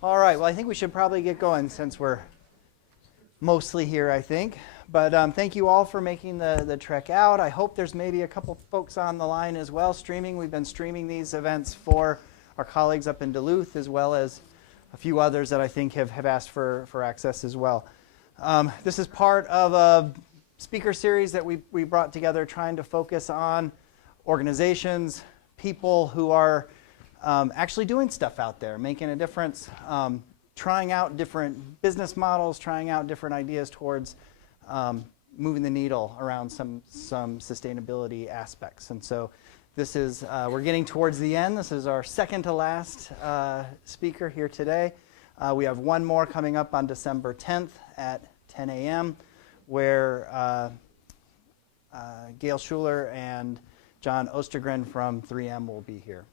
All right, well, I think we should probably get going since we're mostly here, I think. But thank you all for making the trek out. I hope there's maybe a couple folks on the line as well streaming. We've been streaming these events for our colleagues up in Duluth, as well as a few others that I think have asked for access as well. This is part of a speaker series that we brought together trying to focus on organizations, people who are actually doing stuff out there, making a difference, trying out different business models, trying out different ideas towards moving the needle around some sustainability aspects. And so this is, we're getting towards the end. This is our second to last speaker here today. We have one more coming up on December 10th at 10 a.m. where Gail Schuler and John Ostergren from 3M will be here.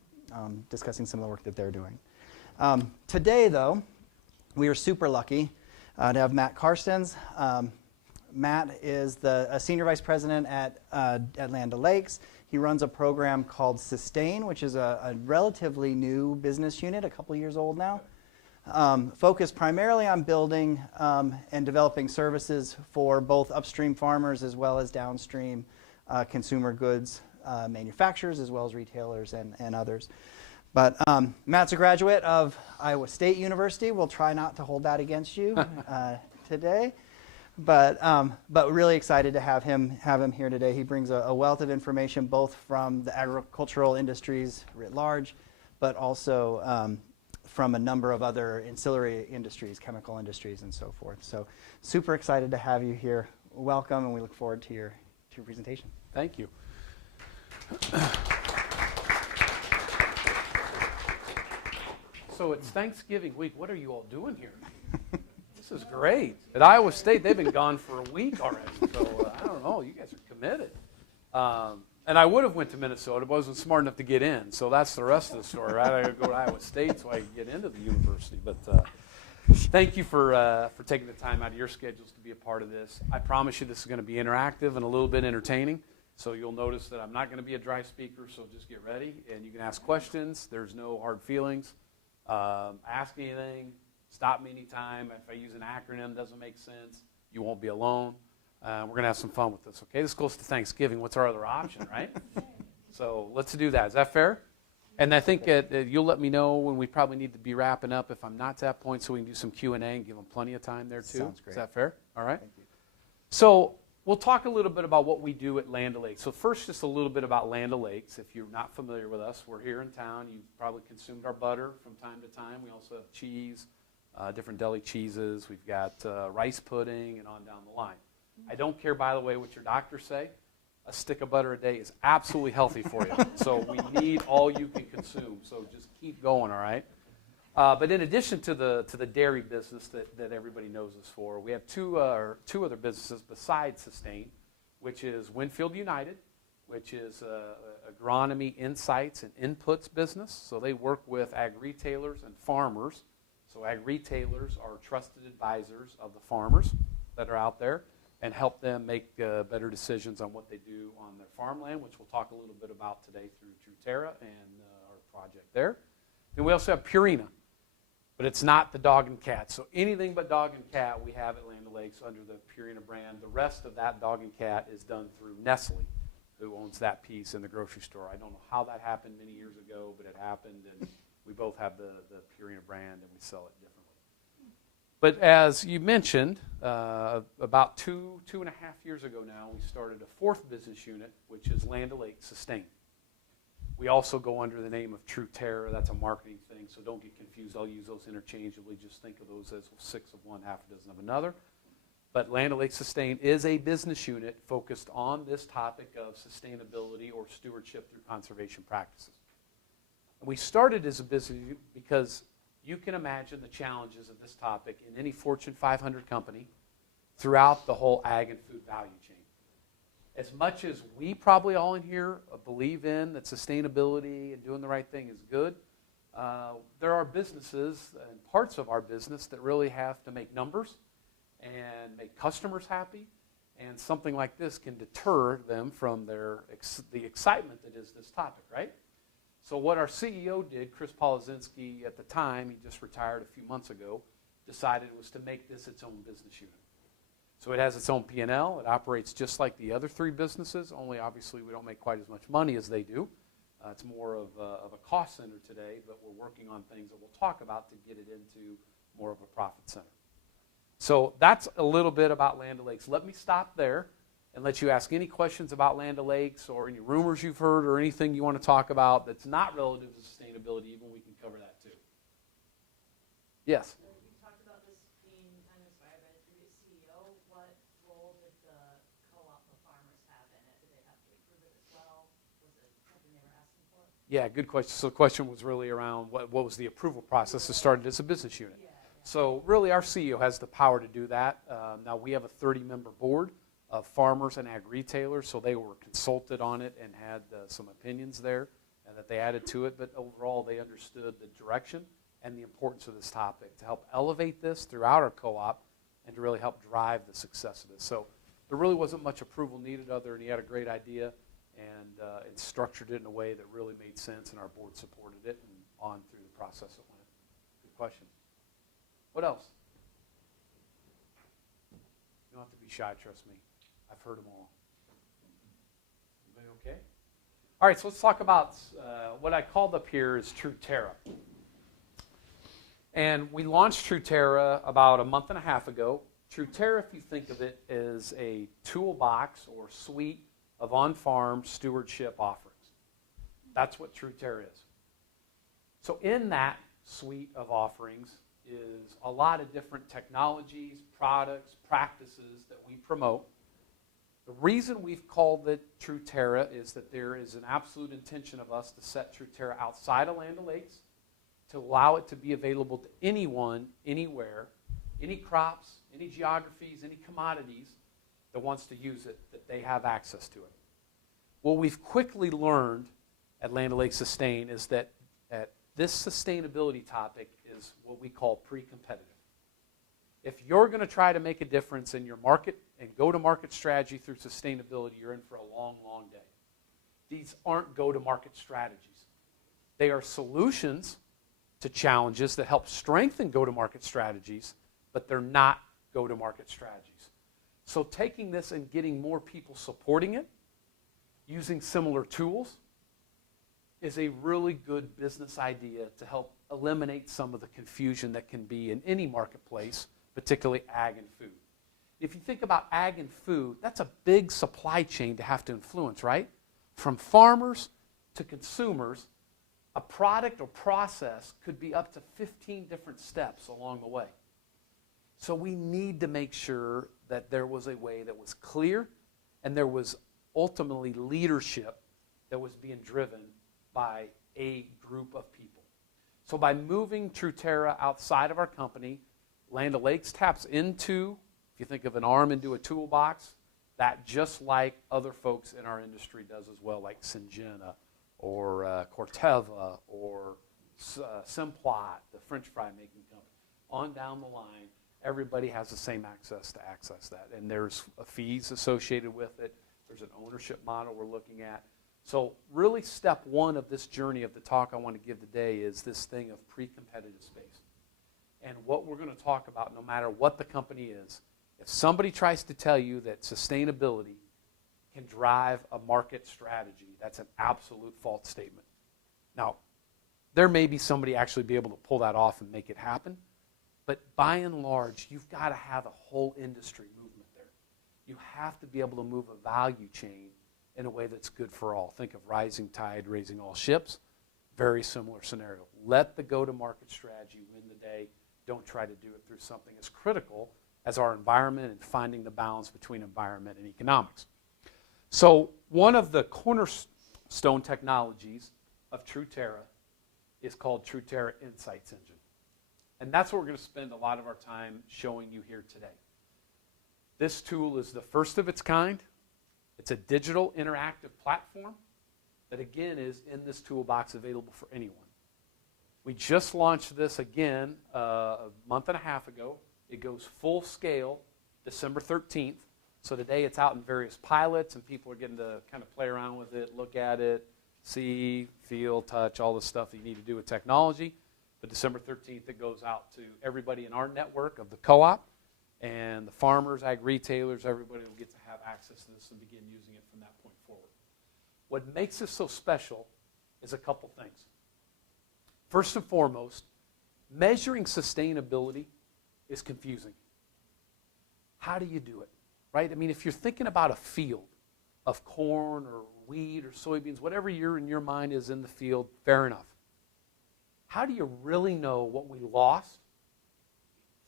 Discussing some of the work that they're doing. Today, though, we are super lucky to have Matt Carstens. Matt is a senior vice president at Land O'Lakes. He runs a program called Sustain, which is a relatively new business unit, a couple years old now, focused primarily on building and developing services for both upstream farmers as well as downstream consumer goods manufacturers as well as retailers and others. But Matt's a graduate of Iowa State University. We'll try not to hold that against you today. But really excited to have him here today. He brings a wealth of information both from the agricultural industries writ large, but also from a number of other ancillary industries, chemical industries, and so forth. So super excited to have you here. Welcome, and we look forward to your presentation. Thank you. So it's Thanksgiving week. What are you all doing here? This is great. At Iowa State, they've been gone for a week already. So I don't know. You guys are committed. And I would have went to Minnesota, but I wasn't smart enough to get in. So that's the rest of the story, right? I got to go to Iowa State so I can get into the university. But thank you for taking the time out of your schedules to be a part of this. I promise you this is going to be interactive and a little bit entertaining. So you'll notice that I'm not going to be a dry speaker, so just get ready. And you can ask questions. There's no hard feelings. Ask me anything. Stop me anytime. If I use an acronym that doesn't make sense, you won't be alone. We're going to have some fun with this, okay? This is close to Thanksgiving. What's our other option, right? So let's do that. Is that fair? And I think you'll let me know when we probably need to be wrapping up if I'm not to that point so we can do some Q&A and give them plenty of time there, too. Sounds great. Is that fair? All right. Thank you. So we'll talk a little bit about what we do at Land O'Lakes. So first, just a little bit about Land O'Lakes. If you're not familiar with us, we're here in town. You've probably consumed our butter from time to time. We also have cheese, different deli cheeses. We've got rice pudding and on down the line. I don't care, by the way, what your doctors say. A stick of butter a day is absolutely healthy for you. So we need all you can consume. So just keep going, all right? But in addition to the dairy business that everybody knows us for, we have two other businesses besides Sustain, which is Winfield United, which is agronomy insights and inputs business. So they work with ag retailers and farmers. So ag retailers are trusted advisors of the farmers that are out there and help them make better decisions on what they do on their farmland, which we'll talk a little bit about today through TrueTara and our project there. Then we also have Purina. But it's not the dog and cat. So anything but dog and cat we have at Land O'Lakes under the Purina brand. The rest of that dog and cat is done through Nestle, who owns that piece in the grocery store. I don't know how that happened many years ago, but it happened, and we both have the Purina brand, and we sell it differently. But as you mentioned, about two and a half years ago now, we started a fourth business unit, which is Land O'Lakes Sustain. We also go under the name of TrueTara. That's a marketing thing, so don't get confused. I'll use those interchangeably. Just think of those as six of one, half a dozen of another. But Land O'Lakes Sustain is a business unit focused on this topic of sustainability or stewardship through conservation practices. And we started as a business unit because you can imagine the challenges of this topic in any Fortune 500 company throughout the whole ag and food value chain. As much as we probably all in here believe in that sustainability and doing the right thing is good, there are businesses and parts of our business that really have to make numbers and make customers happy, and something like this can deter them from the excitement that is this topic, right? So what our CEO did, Chris Polizinski, at the time, he just retired a few months ago, decided was to make this its own business unit. So it has its own P&L. It operates just like the other three businesses, only obviously we don't make quite as much money as they do. It's more of a cost center today, but we're working on things that we'll talk about to get it into more of a profit center. So that's a little bit about Land O'Lakes. Let me stop there and let you ask any questions about Land O'Lakes or any rumors you've heard or anything you want to talk about that's not relative to sustainability. Even we can cover that too. Yes? You talked about this being kind of inspired by the previous CEO. What role did the co-op the farmers have in it? Did they have to approve it as well? Was it something they were asking for? Yeah, good question. So the question was really around what was the approval process that started as a business unit. So really our CEO has the power to do that. Now we have a 30-member board of farmers and ag retailers, so they were consulted on it and had some opinions there that they added to it, but overall they understood the direction and the importance of this topic to help elevate this throughout our co-op and to really help drive the success of this. So there really wasn't much approval needed other than he had a great idea and structured it in a way that really made sense, and our board supported it, and on through the process it went. Good question. What else? You don't have to be shy, trust me. I've heard them all. Everybody okay? All right, so let's talk about what I called up here is TrueTara. And we launched TrueTara about a month and a half ago. TrueTara, if you think of it, is a toolbox or suite of on-farm stewardship offerings. That's what TrueTara is. So in that suite of offerings is a lot of different technologies, products, practices that we promote. The reason we've called it TrueTara is that there is an absolute intention of us to set TrueTara outside of Land O'Lakes to allow it to be available to anyone, anywhere, any crops, any geographies, any commodities that wants to use it, that they have access to it. What we've quickly learned at Land O'Lakes Sustain is that this sustainability topic is what we call pre-competitive. If you're going to try to make a difference in your market and go-to-market strategy through sustainability, you're in for a long, long day. These aren't go-to-market strategies. They are solutions to challenges that help strengthen go-to-market strategies, but they're not go-to-market strategies. So taking this and getting more people supporting it, using similar tools, is a really good business idea to help eliminate some of the confusion that can be in any marketplace, particularly ag and food. If you think about ag and food, that's a big supply chain to have to influence, right? From farmers to consumers, a product or process could be up to 15 different steps along the way. So we need to make sure that there was a way that was clear and there was ultimately leadership that was being driven by a group of people. So by moving TrueTara outside of our company, Land O'Lakes taps into, if you think of an arm into a toolbox, that just like other folks in our industry does as well, like Syngenta or Corteva or Simplot, the French fry making company. On down the line, everybody has the same access to access that. And there's fees associated with it. There's an ownership model we're looking at. So really step one of this journey of the talk I want to give today is this thing of pre-competitive space. And what we're going to talk about, no matter what the company is, if somebody tries to tell you that sustainability can drive a market strategy, that's an absolute false statement. Now, there may be somebody actually be able to pull that off and make it happen, but by and large, you've got to have a whole industry movement there. You have to be able to move a value chain in a way that's good for all. Think of rising tide, raising all ships. Very similar scenario. Let the go-to-market strategy win the day. Don't try to do it through something as critical as our environment and finding the balance between environment and economics. So one of the cornerstone technologies of TrueTara is called TrueTara Insights Engine. And that's what we're going to spend a lot of our time showing you here today. This tool is the first of its kind. It's a digital interactive platform that, again, is in this toolbox available for anyone. We just launched this, again, a month and a half ago. It goes full scale December 13th. So today it's out in various pilots, and people are getting to kind of play around with it, look at it, see, feel, touch, all the stuff that you need to do with technology. But December 13th, it goes out to everybody in our network of the co-op and the farmers, ag retailers. Everybody will get to have access to this and begin using it from that point forward. What makes this so special is a couple things. First and foremost, measuring sustainability is confusing. How do you do it, right? I mean, if you're thinking about a field of corn or wheat or soybeans, whatever in your mind is in the field, fair enough. How do you really know what we lost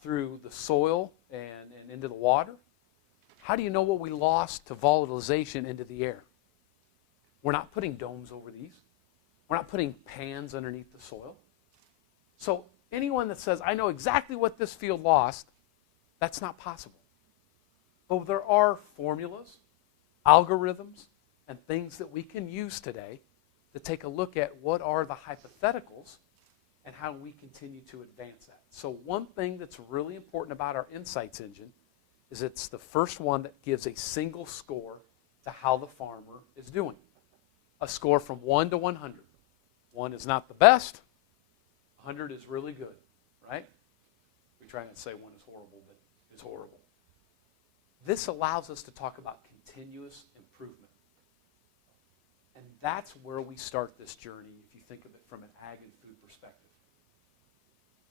through the soil and into the water? How do you know what we lost to volatilization into the air? We're not putting domes over these. We're not putting pans underneath the soil. So anyone that says, I know exactly what this field lost, that's not possible. But there are formulas, algorithms, and things that we can use today to take a look at what are the hypotheticals and how we continue to advance that. So one thing that's really important about our Insights engine is it's the first one that gives a single score to how the farmer is doing. A score from 1 to 100. 1 is not the best. 100 is really good, right? We try not to say 1 is horrible, but it's horrible. This allows us to talk about continuous improvement. And that's where we start this journey if you think of it from an ag and food perspective.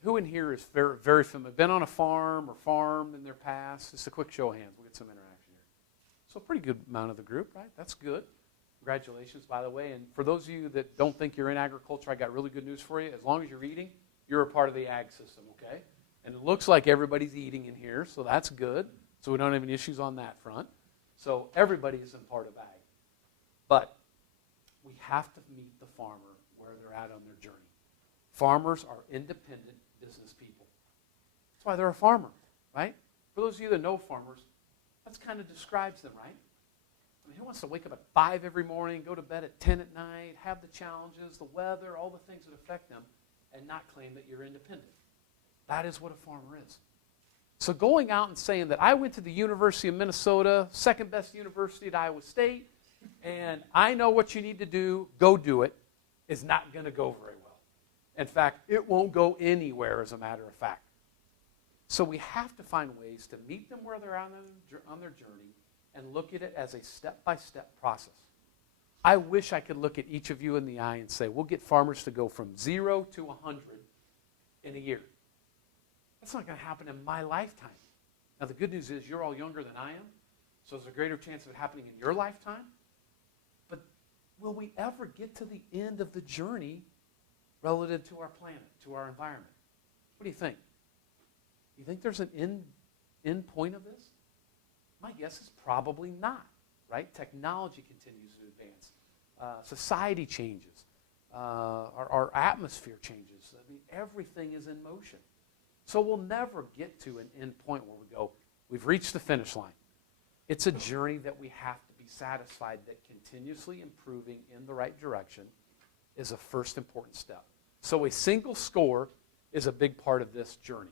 Who in here is very, very familiar? Been on a farm or farmed in their past? Just a quick show of hands. We'll get some interaction here. So a pretty good amount of the group, right? That's good. Congratulations, by the way. And for those of you that don't think you're in agriculture, I got really good news for you. As long as you're eating, you're a part of the ag system, okay? And it looks like everybody's eating in here, so that's good. So we don't have any issues on that front. So everybody is in part of ag. But we have to meet the farmer where they're at on their journey. Farmers are independent business people. That's why they're a farmer, right? For those of you that know farmers, that kind of describes them, right? I mean, who wants to wake up at 5 every morning, go to bed at 10 at night, have the challenges, the weather, all the things that affect them, and not claim that you're independent? That is what a farmer is. So going out and saying that I went to the University of Minnesota, second best university at Iowa State, and I know what you need to do, go do it, is not going to go very well. In fact, it won't go anywhere, as a matter of fact. So we have to find ways to meet them where they're on their journey and look at it as a step-by-step process. I wish I could look at each of you in the eye and say, we'll get farmers to go from 0 to 100 in a year. That's not going to happen in my lifetime. Now, the good news is you're all younger than I am, so there's a greater chance of it happening in your lifetime. But will we ever get to the end of the journey relative to our planet, to our environment? What do you think? You think there's an end point of this? My guess is probably not, right? Technology continues to advance. Society changes. Our atmosphere changes. I mean, everything is in motion. So we'll never get to an end point where we go, we've reached the finish line. It's a journey that we have to be satisfied that continuously improving in the right direction is a first important step. So a single score is a big part of this journey.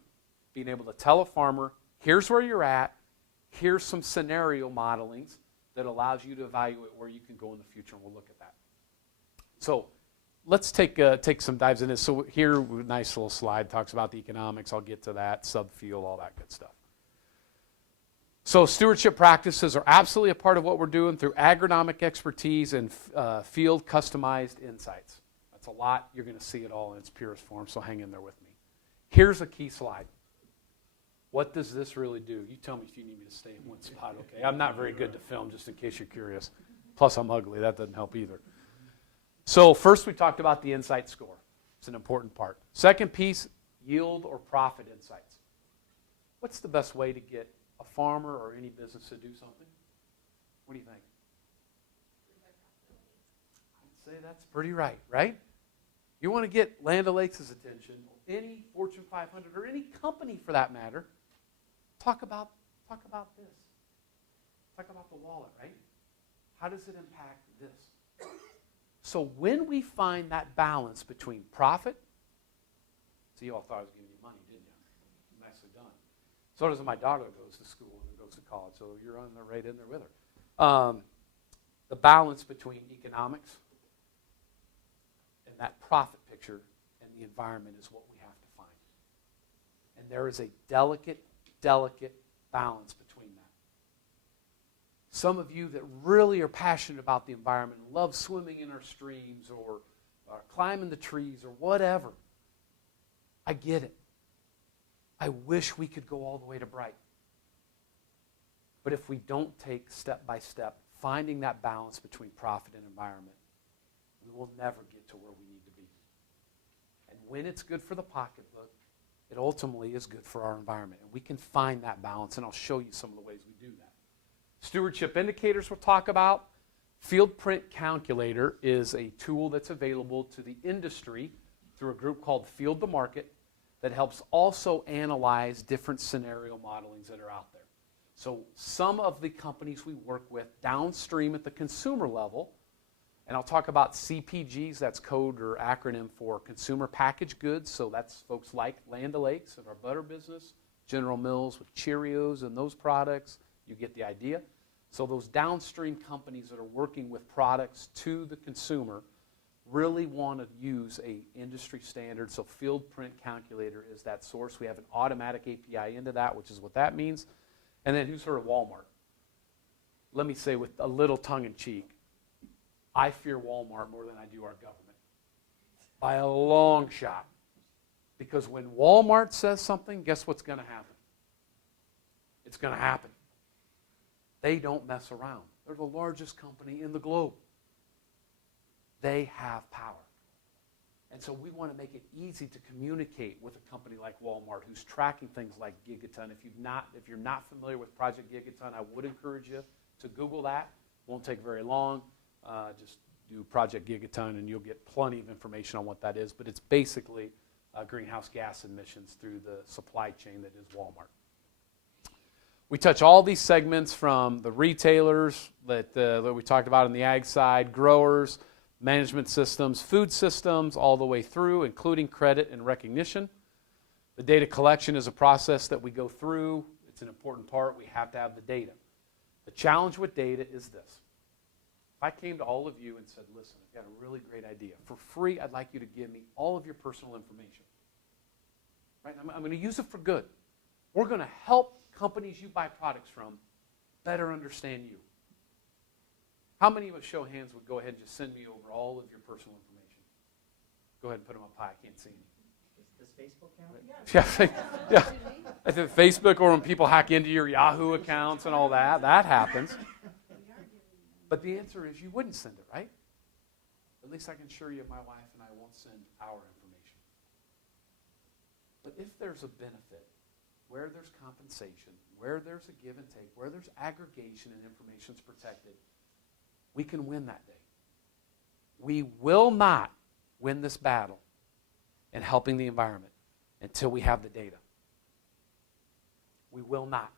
Being able to tell a farmer, here's where you're at, here's some scenario modelings that allows you to evaluate where you can go in the future, and we'll look at that. So let's take some dives in this. So here, nice little slide, talks about the economics. I'll get to that, subfield, all that good stuff. So stewardship practices are absolutely a part of what we're doing through agronomic expertise and field customized insights. That's a lot. You're going to see it all in its purest form, so hang in there with me. Here's a key slide. What does this really do? You tell me if you need me to stay in one spot, okay? I'm not very good to film, just in case you're curious. Plus, I'm ugly. That doesn't help either. So first, we talked about the insight score. It's an important part. Second piece, yield or profit insights. What's the best way to get a farmer or any business to do something? What do you think? I'd say that's pretty right, right? You want to get Land O'Lakes' attention, any Fortune 500 or any company for that matter, talk about this. Talk about the wallet, right? How does it impact this? So when we find that balance between profit, so you all thought I was giving you money, didn't you? Nicely done. So does my daughter that goes to school and goes to college, so you're right in there with her. The balance between economics And that profit picture and the environment is what we have to find. And there is a delicate balance between that. Some of you that really are passionate about the environment and love swimming in our streams or climbing the trees or whatever, I get it. I wish we could go all the way to bright. But if we don't take step by step, finding that balance between profit and environment, we will never get to where we need to be. And when it's good for the pocketbook, it ultimately is good for our environment. And we can find that balance, and I'll show you some of the ways we do that. Stewardship indicators we'll talk about. Field Print Calculator is a tool that's available to the industry through a group called Field to Market that helps also analyze different scenario modelings that are out there. So some of the companies we work with downstream at the consumer level, and I'll talk about CPGs, that's code or acronym for consumer packaged goods, so that's folks like Land O'Lakes and our butter business, General Mills with Cheerios and those products, you get the idea. So those downstream companies that are working with products to the consumer really want to use a industry standard, so Field Print Calculator is that source. We have an automatic API into that, which is what that means. And then who's heard of Walmart? Let me say with a little tongue-in-cheek, I fear Walmart more than I do our government, by a long shot. Because when Walmart says something, guess what's going to happen? It's going to happen. They don't mess around. They're the largest company in the globe. They have power. And so we want to make it easy to communicate with a company like Walmart who's tracking things like Gigaton. If you're not familiar with Project Gigaton, I would encourage you to Google that. Won't take very long. Just do Project Gigaton and you'll get plenty of information on what that is. But it's basically greenhouse gas emissions through the supply chain that is Walmart. We touch all these segments from the retailers that we talked about on the ag side, growers, management systems, food systems, all the way through, including credit and recognition. The data collection is a process that we go through. It's an important part. We have to have the data. The challenge with data is this. If I came to all of you and said, listen, I've got a really great idea. For free, I'd like you to give me all of your personal information. Right? I'm going to use it for good. We're going to help companies you buy products from better understand you. How many of us, show hands, would go ahead and just send me over all of your personal information? Go ahead and put them up high. I can't see any. Does Facebook count? Yeah. I think Facebook, or when people hack into your Yahoo accounts and all that, that happens. But the answer is you wouldn't send it, right? At least I can assure you my wife and I won't send our information. But if there's a benefit, where there's compensation, where there's a give and take, where there's aggregation and information's protected, we can win that day. We will not win this battle in helping the environment until we have the data. We will not.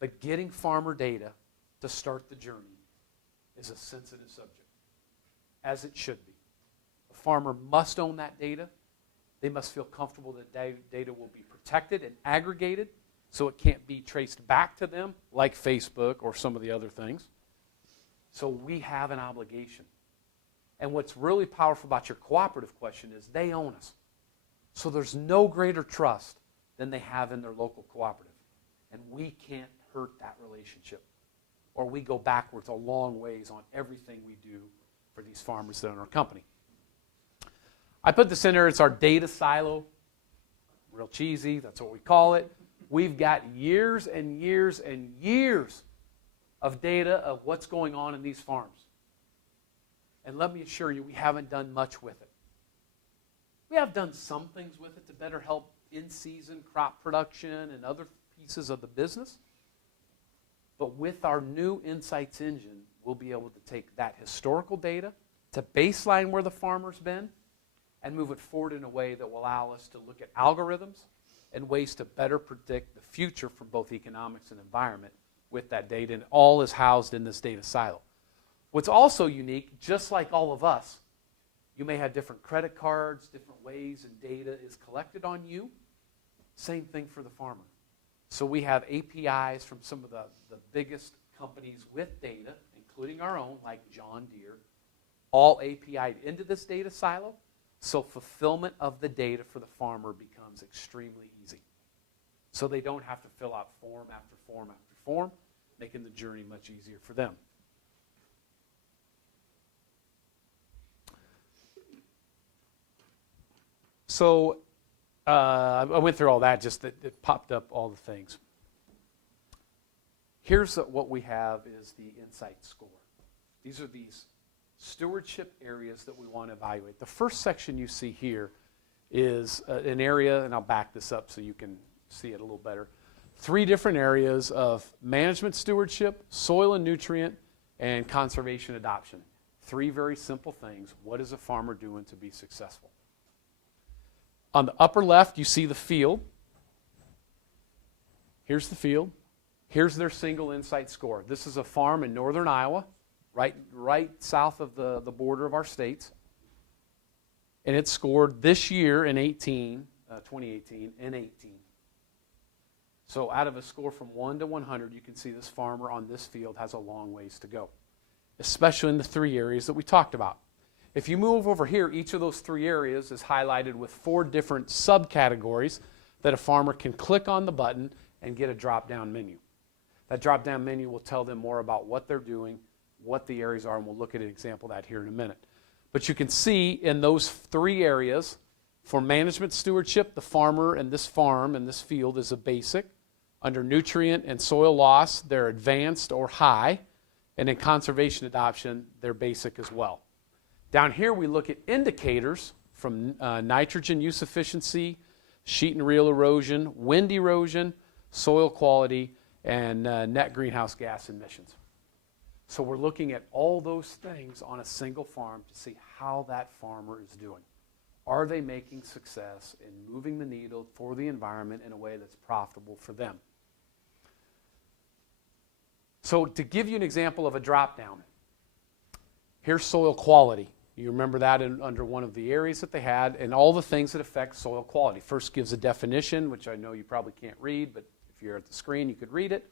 But getting farmer data to start the journey is a sensitive subject, as it should be. The farmer must own that data. They must feel comfortable that data will be protected and aggregated so it can't be traced back to them like Facebook or some of the other things. So we have an obligation. And what's really powerful about your cooperative question is they own us. So there's no greater trust than they have in their local cooperative. And we can't hurt that relationship. Or we go backwards a long ways on everything we do for these farmers that own our company. I put this in there. It's our data silo. Real cheesy. That's what we call it. We've got years and years and years of data of what's going on in these farms. And let me assure you, we haven't done much with it. We have done some things with it to better help in-season crop production and other pieces of the business. But with our new insights engine, we'll be able to take that historical data to baseline where the farmer's been and move it forward in a way that will allow us to look at algorithms and ways to better predict the future for both economics and environment with that data, and all is housed in this data silo. What's also unique, just like all of us, you may have different credit cards, different ways, and data is collected on you. Same thing for the farmer. So we have APIs from some of the biggest companies with data, including our own, like John Deere, all API'd into this data silo, so fulfillment of the data for the farmer becomes extremely easy. So they don't have to fill out form after form after form, making the journey much easier for them. So I went through all that, just that it popped up all the things. Here's what we have is the insight score. These are these stewardship areas that we want to evaluate. The first section you see here is an area, and I'll back this up so you can see it a little better. 3 different areas of management stewardship, soil and nutrient, and conservation adoption. 3 very simple things. What is a farmer doing to be successful? On the upper left, you see the field. Here's the field. Here's their single insight score. This is a farm in northern Iowa, right south of the border of our states. And it scored this year in 2018, in 18. So out of a score from 1 to 100, you can see this farmer on this field has a long ways to go, especially in the 3 areas that we talked about. If you move over here, each of those 3 areas is highlighted with 4 different subcategories that a farmer can click on the button and get a drop-down menu. That drop-down menu will tell them more about what they're doing, what the areas are, and we'll look at an example of that here in a minute. But you can see in those 3 areas, for management stewardship, the farmer and this farm and this field is a basic. Under nutrient and soil loss, they're advanced or high. And in conservation adoption, they're basic as well. Down here, we look at indicators from nitrogen use efficiency, sheet and reel erosion, wind erosion, soil quality, and net greenhouse gas emissions. So we're looking at all those things on a single farm to see how that farmer is doing. Are they making success in moving the needle for the environment in a way that's profitable for them? So to give you an example of a drop-down, here's soil quality. You remember that under one of the areas that they had, and all the things that affect soil quality. First gives a definition, which I know you probably can't read, but if you're at the screen, you could read it.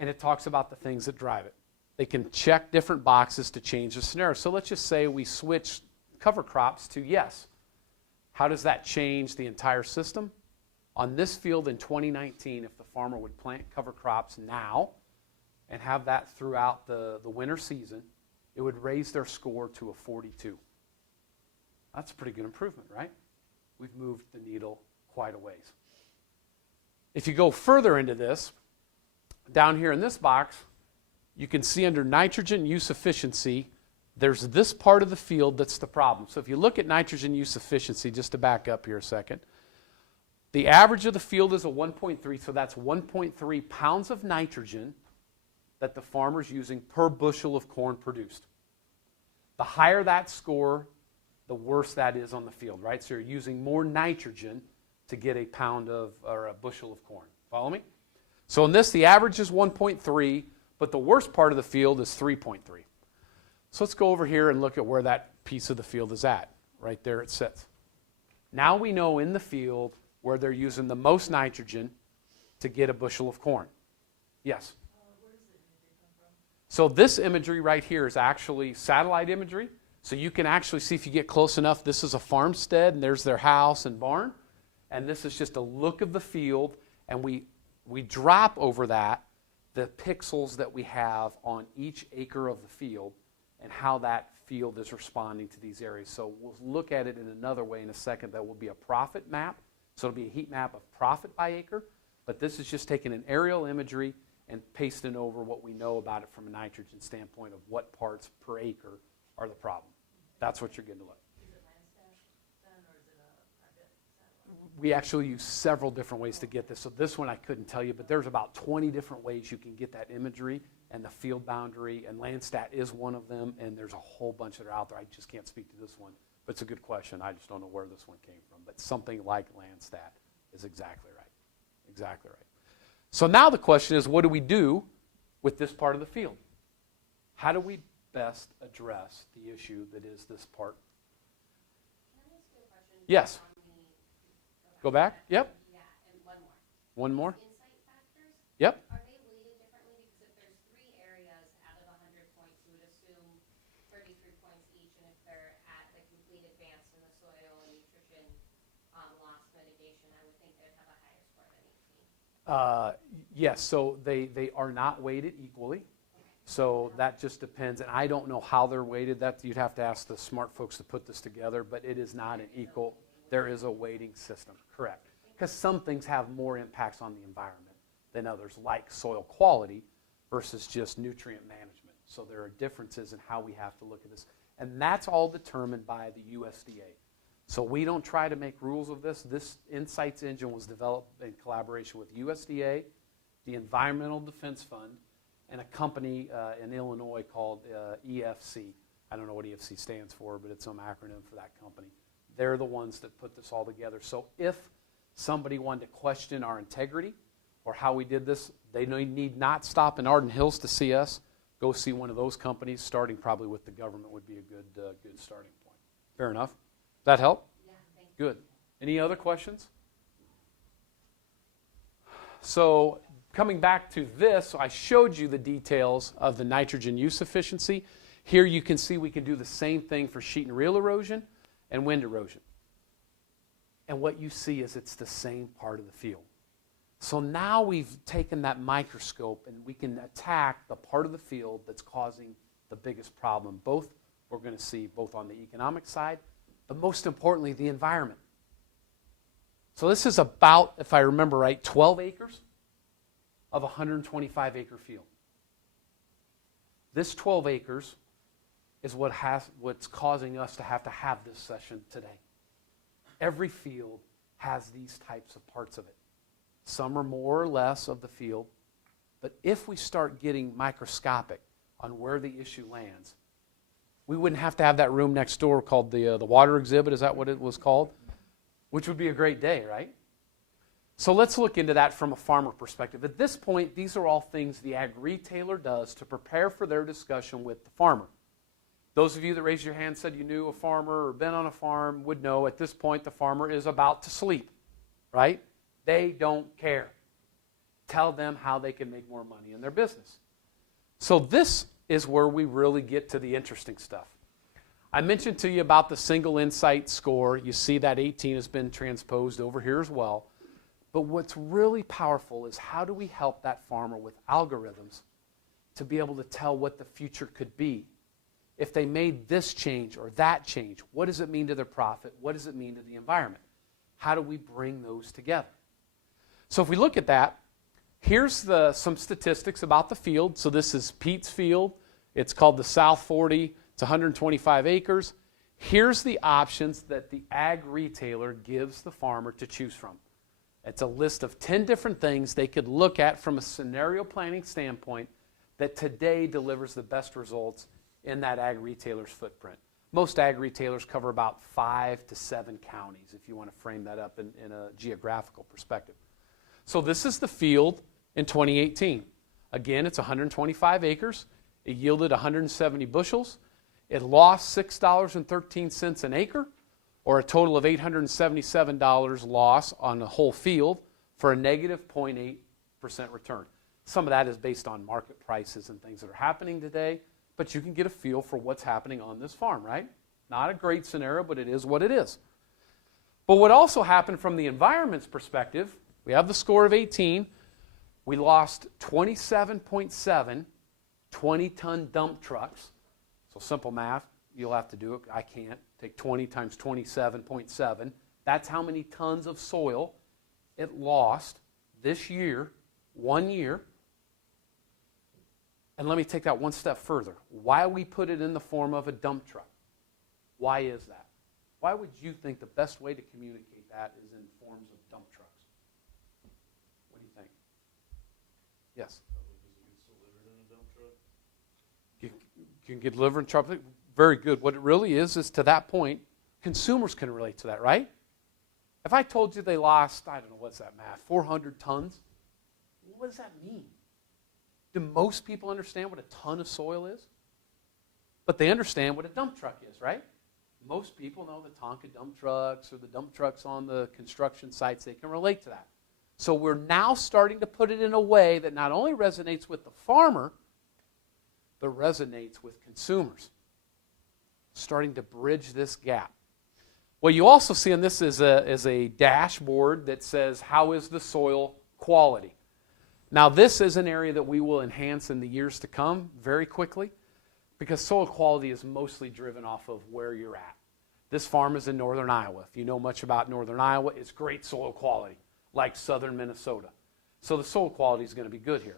And it talks about the things that drive it. They can check different boxes to change the scenario. So let's just say we switch cover crops to yes. How does that change the entire system? On this field in 2019, if the farmer would plant cover crops now and have that throughout the winter season, it would raise their score to a 42. That's a pretty good improvement, right? We've moved the needle quite a ways. If you go further into this, down here in this box, you can see under nitrogen use efficiency, there's this part of the field that's the problem. So if you look at nitrogen use efficiency, just to back up here a second, the average of the field is a 1.3, so that's 1.3 pounds of nitrogen that the farmer's using per bushel of corn produced. The higher that score, the worse that is on the field, right? So you're using more nitrogen to get a pound of, or a bushel of corn. Follow me? So in this, the average is 1.3, but the worst part of the field is 3.3. So let's go over here and look at where that piece of the field is at. Right there it sits. Now we know in the field where they're using the most nitrogen to get a bushel of corn. Yes? Where does the imagery come from? So this imagery right here is actually satellite imagery. So you can actually see if you get close enough, this is a farmstead, and there's their house and barn. And this is just a look of the field, and we drop over that the pixels that we have on each acre of the field and how that field is responding to these areas. So we'll look at it in another way in a second. That will be a profit map. So it'll be a heat map of profit by acre. But this is just taking an aerial imagery and pasting over what we know about it from a nitrogen standpoint of what parts per acre are the problem. That's what you're getting to look. Is it Landsat then, or is it a private satellite? We actually use several different ways to get this. So this one I couldn't tell you, but there's about 20 different ways you can get that imagery and the field boundary, and Landsat is one of them, and there's a whole bunch that are out there. I just can't speak to this one, but it's a good question. I just don't know where this one came from, but something like Landsat is exactly right. Exactly right. So now the question is, what do we do with this part of the field? How do we best address the issue that is this part? Can I ask you a question? Yes. On the, Go back? Yep. Yeah, and one more. One more? Insight factors, Yep. are they weighted differently? Because if there's 3 areas out of 100 points, you would assume 33 points Yes, so they are not weighted equally. So that just depends, and I don't know how they're weighted. That you'd have to ask the smart folks to put this together, but it is not an equal. There is a weighting system, correct? Because some things have more impacts on the environment than others, like soil quality versus just nutrient management. So there are differences in how we have to look at this, and that's all determined by the USDA. So we don't try to make rules of this. This Insights engine was developed in collaboration with USDA, the Environmental Defense Fund, and a company in Illinois called EFC. I don't know what EFC stands for, but it's some acronym for that company. They're the ones that put this all together. So if somebody wanted to question our integrity or how we did this, they need not stop in Arden Hills to see us. Go see one of those companies, starting probably with the government would be a good starting point. Fair enough? Does that help? Yeah, thank you. Good. Any other questions? So coming back to this, I showed you the details of the nitrogen use efficiency. Here you can see we can do the same thing for sheet and reel erosion and wind erosion. And what you see is it's the same part of the field. So now we've taken that microscope and we can attack the part of the field that's causing the biggest problem. Both we're going to see both on the economic side, but most importantly, the environment. So this is about, if I remember right, 12 acres of a 125-acre field. This 12 acres is what's causing us to have this session today. Every field has these types of parts of it. Some are more or less of the field, but if we start getting microscopic on where the issue lands, we wouldn't have to have that room next door called the water exhibit, is that what it was called? Which would be a great day, right? So let's look into that from a farmer perspective. At this point, these are all things the ag retailer does to prepare for their discussion with the farmer. Those of you that raised your hand said you knew a farmer or been on a farm would know at this point the farmer is about to sleep, right? They don't care. Tell them how they can make more money in their business. So this is where we really get to the interesting stuff. I mentioned to you about the single insight score. You see that 18 has been transposed over here as well. But what's really powerful is how do we help that farmer with algorithms to be able to tell what the future could be? If they made this change or that change, what does it mean to their profit? What does it mean to the environment? How do we bring those together? So if we look at that, here's some statistics about the field. So this is Pete's field. It's called the South 40. It's 125 acres. Here's the options that the ag retailer gives the farmer to choose from. It's a list of 10 different things they could look at from a scenario planning standpoint that today delivers the best results in that ag retailer's footprint. Most ag retailers cover about 5 to 7 counties, if you want to frame that up in a geographical perspective. So this is the field in 2018. Again, it's 125 acres. It yielded 170 bushels. It lost $6.13 an acre, or a total of $877 loss on the whole field for a negative 0.8% return. Some of that is based on market prices and things that are happening today, but you can get a feel for what's happening on this farm, right? Not a great scenario, but it is what it is. But what also happened from the environment's perspective, we have the score of 18. We lost 27.7 20-ton dump trucks. So simple math, you'll have to do it. I can't. Take 20 times 27.7. That's how many tons of soil it lost this year, 1 year. And let me take that one step further. Why we put it in the form of a dump truck? Why is that? Why would you think the best way to communicate that is in forms of dump trucks? What do you think? Yes? You can get delivered in a truck. Very good. What it really is to that point, consumers can relate to that, right? If I told you they lost, I don't know, what's that math, 400 tons? What does that mean? Do most people understand what a ton of soil is? But they understand what a dump truck is, right? Most people know the Tonka dump trucks or the dump trucks on the construction sites. They can relate to that. So we're now starting to put it in a way that not only resonates with the farmer, but resonates with consumers. Starting to bridge this gap. What you also see in this is a dashboard that says, how is the soil quality? Now, this is an area that we will enhance in the years to come very quickly because soil quality is mostly driven off of where you're at. This farm is in northern Iowa. If you know much about northern Iowa, it's great soil quality, like southern Minnesota. So the soil quality is going to be good here.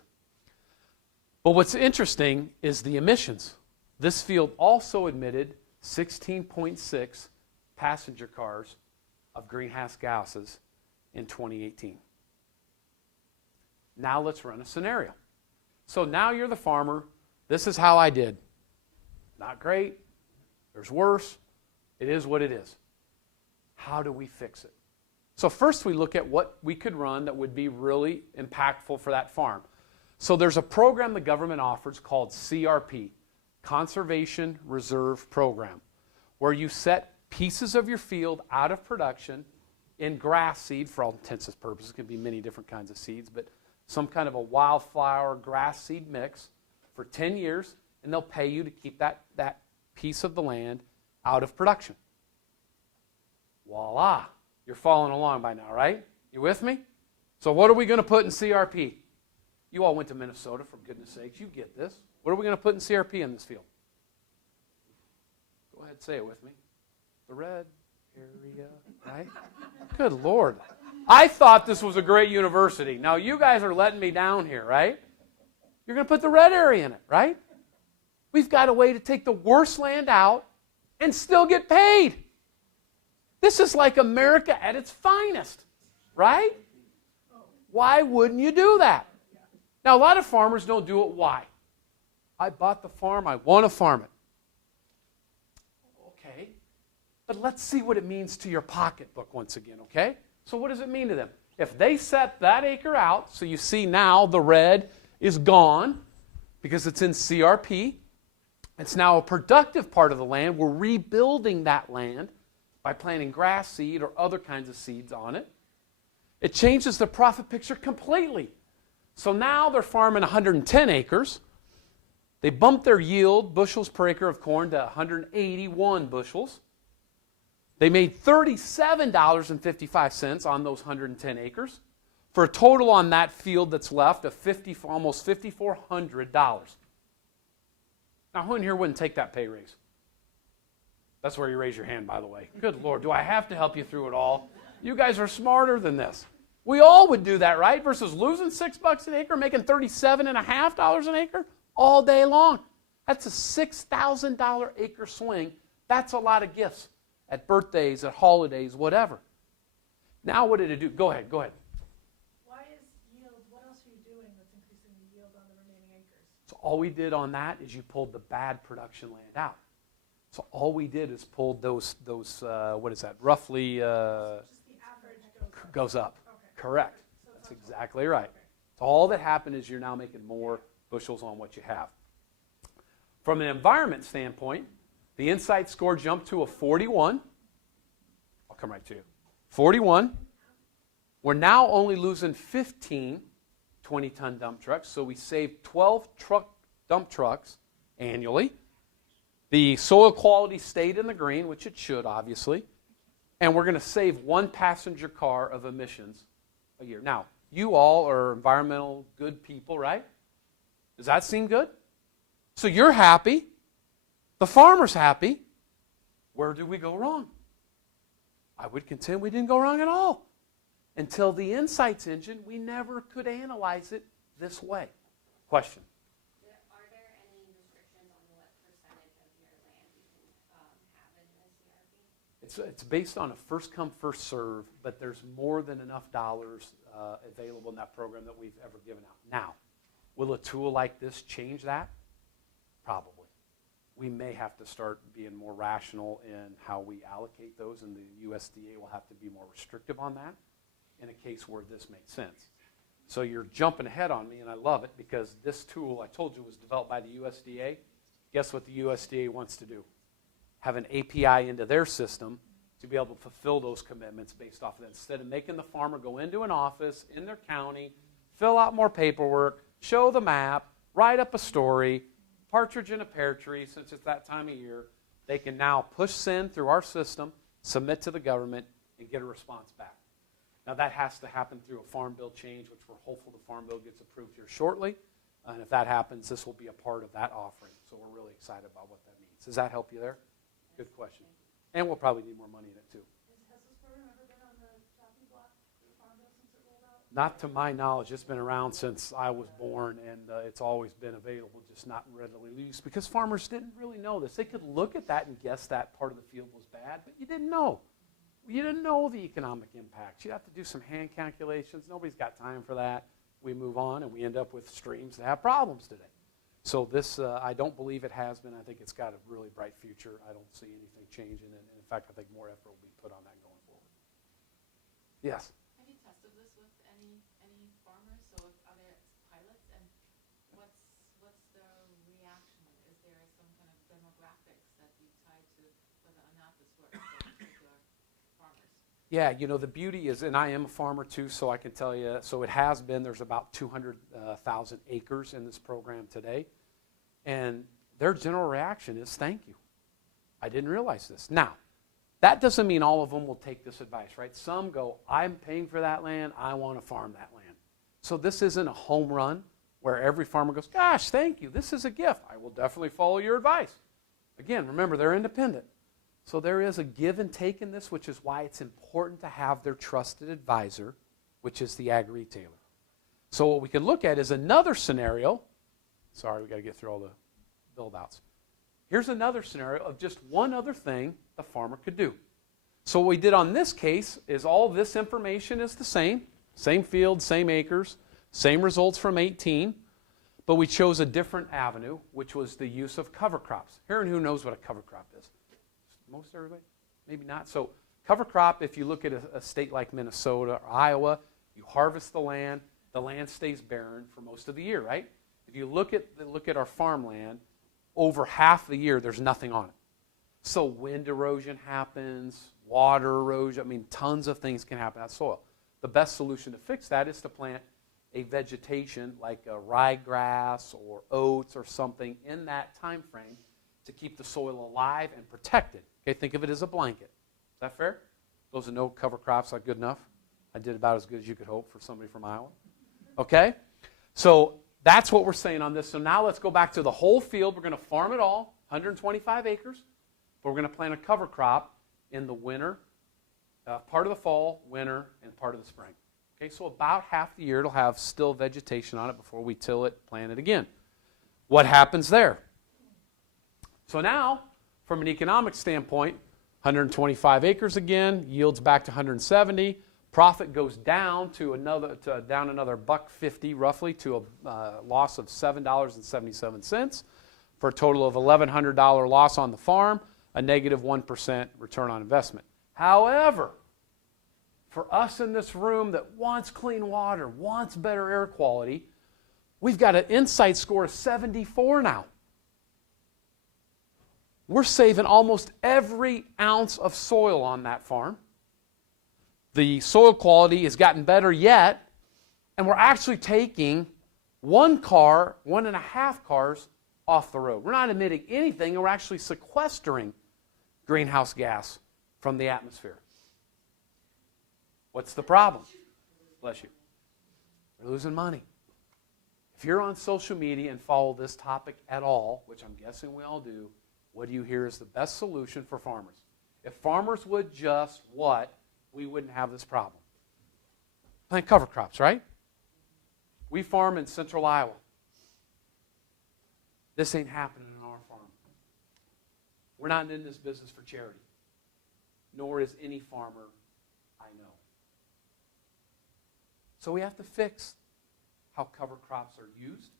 But what's interesting is the emissions. This field also emitted 16.6 passenger cars of greenhouse gases in 2018. Now let's run a scenario. So now you're the farmer. This is how I did. Not great. There's worse. It is what it is. How do we fix it? So first we look at what we could run that would be really impactful for that farm. So there's a program the government offers called CRP, Conservation Reserve Program, where you set pieces of your field out of production in grass seed, for all intents and purposes. It can be many different kinds of seeds, but some kind of a wildflower grass seed mix for 10 years, and they'll pay you to keep that piece of the land out of production. Voila. You're following along by now, right? You with me? So what are we going to put in CRP? You all went to Minnesota, for goodness sakes. You get this. What are we going to put in CRP in this field? Go ahead, say it with me. The red area, right? Good Lord. I thought this was a great university. Now you guys are letting me down here, right? You're going to put the red area in it, right? We've got a way to take the worst land out and still get paid. This is like America at its finest, right? Why wouldn't you do that? Now, a lot of farmers don't do it. Why? I bought the farm. I want to farm it. Okay. But let's see what it means to your pocketbook once again, okay? So what does it mean to them? If they set that acre out, so you see now the red is gone because it's in CRP. It's now a productive part of the land. We're rebuilding that land by planting grass seed or other kinds of seeds on it. It changes the profit picture completely. So now they're farming 110 acres. They bumped their yield, bushels per acre of corn, to 181 bushels. They made $37.55 on those 110 acres for a total on that field that's left of almost $5,400. Now, who in here wouldn't take that pay raise? That's where you raise your hand, by the way. Good Lord, do I have to help you through it all? You guys are smarter than this. We all would do that, right? Versus losing $6 an acre, making $37.50 an acre all day long. That's a $6,000 acre swing. That's a lot of gifts at birthdays, at holidays, whatever. Now what did it do? Go ahead. Why is yield, what else are you doing that's increasing the yield on the remaining acres? So all we did on that is you pulled the bad production land out. So all we did is pulled those what is that, roughly Just the average goes up. Okay. Correct. So That's exactly right. So all that happened is you're now making more bushels on what you have. From an environment standpoint, the insight score jumped to a 41. I'll come right to you. 41. We're now only losing 15 20-ton dump trucks, so we saved 12 dump trucks annually. The soil quality stayed in the green, which it should, obviously. And we're going to save one passenger car of emissions a year. Now, you all are environmental good people, right? Does that seem good? So you're happy. The farmer's happy. Where do we go wrong? I would contend we didn't go wrong at all. Until the insights engine, we never could analyze it this way. Question? Are there any restrictions on what percentage of your land you can have in the CRP? It's based on a first come, first serve, but there's more than enough dollars available in that program that we've ever given out. Now, will a tool like this change that? Probably. We may have to start being more rational in how we allocate those, and the USDA will have to be more restrictive on that in a case where this makes sense. So you're jumping ahead on me, and I love it because this tool, I told you, was developed by the USDA. Guess what the USDA wants to do? Have an API into their system to be able to fulfill those commitments based off of that. Instead of making the farmer go into an office in their county, fill out more paperwork, show the map, write up a story, partridge in a pear tree, since it's that time of year, they can now push send through our system, submit to the government, and get a response back. Now that has to happen through a farm bill change, which we're hopeful the farm bill gets approved here shortly. And if that happens, this will be a part of that offering. So we're really excited about what that means. Does that help you there? Good question. And we'll probably need more money in it too. Has this program ever been on the chopping block for the farm bill since it rolled out? Not to my knowledge. It's been around since I was born, and it's always been available, just not readily used, because farmers didn't really know this. They could look at that and guess that part of the field was bad, but you didn't know. You didn't know the economic impacts. You have to do some hand calculations. Nobody's got time for that. We move on, and we end up with streams that have problems today. So this, I don't believe it has been. I think it's got a really bright future. I don't see anything changing, and in fact, I think more effort will be put on that going forward. Yes? Have you tested this with any farmers? So are there pilots, and what's the reaction? Is there some kind of demographics that you tie to whether or not this works for particular farmers? Yeah, you know, the beauty is, and I am a farmer too, so I can tell you, so it has been, there's about 200,000 acres in this program today, and their general reaction is, thank you. I didn't realize this. Now, that doesn't mean all of them will take this advice, right? Some go, I'm paying for that land, I want to farm that land. So this isn't a home run where every farmer goes, gosh, thank you, this is a gift. I will definitely follow your advice. Again, remember, they're independent. So there is a give and take in this, which is why it's important to have their trusted advisor, which is the ag retailer. So what we can look at is another scenario. Sorry, we got to get through all the build-outs. Here's another scenario of just one other thing the farmer could do. So what we did on this case is all this information is the same field, same acres, same results from 18, but we chose a different avenue, which was the use of cover crops. Here, and who knows what a cover crop is? Most everybody? Maybe not. So cover crop, if you look at a state like Minnesota or Iowa, you harvest the land stays barren for most of the year, right? If you look at our farmland, over half the year there's nothing on it. So wind erosion happens, water erosion, I mean tons of things can happen to that soil. The best solution to fix that is to plant a vegetation like a ryegrass or oats or something in that time frame to keep the soil alive and protected. Okay, think of it as a blanket. Is that fair? Those who know cover crops are good enough. I did about as good as you could hope for somebody from Iowa. Okay? So that's what we're saying on this. So now let's go back to the whole field. We're going to farm it all, 125 acres, but we're going to plant a cover crop in the winter, part of the fall, winter, and part of the spring. Okay, so about half the year it'll have still vegetation on it before we till it, plant it again. What happens there? So now, from an economic standpoint, 125 acres again, yields back to 170. Profit goes down to another $1.50 roughly to a loss of $7.77 for a total of $1,100 loss on the farm, a negative 1% return on investment. However, for us in this room that wants clean water, wants better air quality, we've got an insight score of 74 now. We're saving almost every ounce of soil on that farm. The soil quality has gotten better yet, and we're actually taking 1.5 cars off the road. We're not emitting anything, and we're actually sequestering greenhouse gas from the atmosphere. What's the problem? Bless you. We're losing money. If you're on social media and follow this topic at all, which I'm guessing we all do, what do you hear is the best solution for farmers? If farmers would just what, we wouldn't have this problem. Plant cover crops, right? We farm in central Iowa. This ain't happening on our farm. We're not in this business for charity, nor is any farmer I know. So we have to fix how cover crops are used,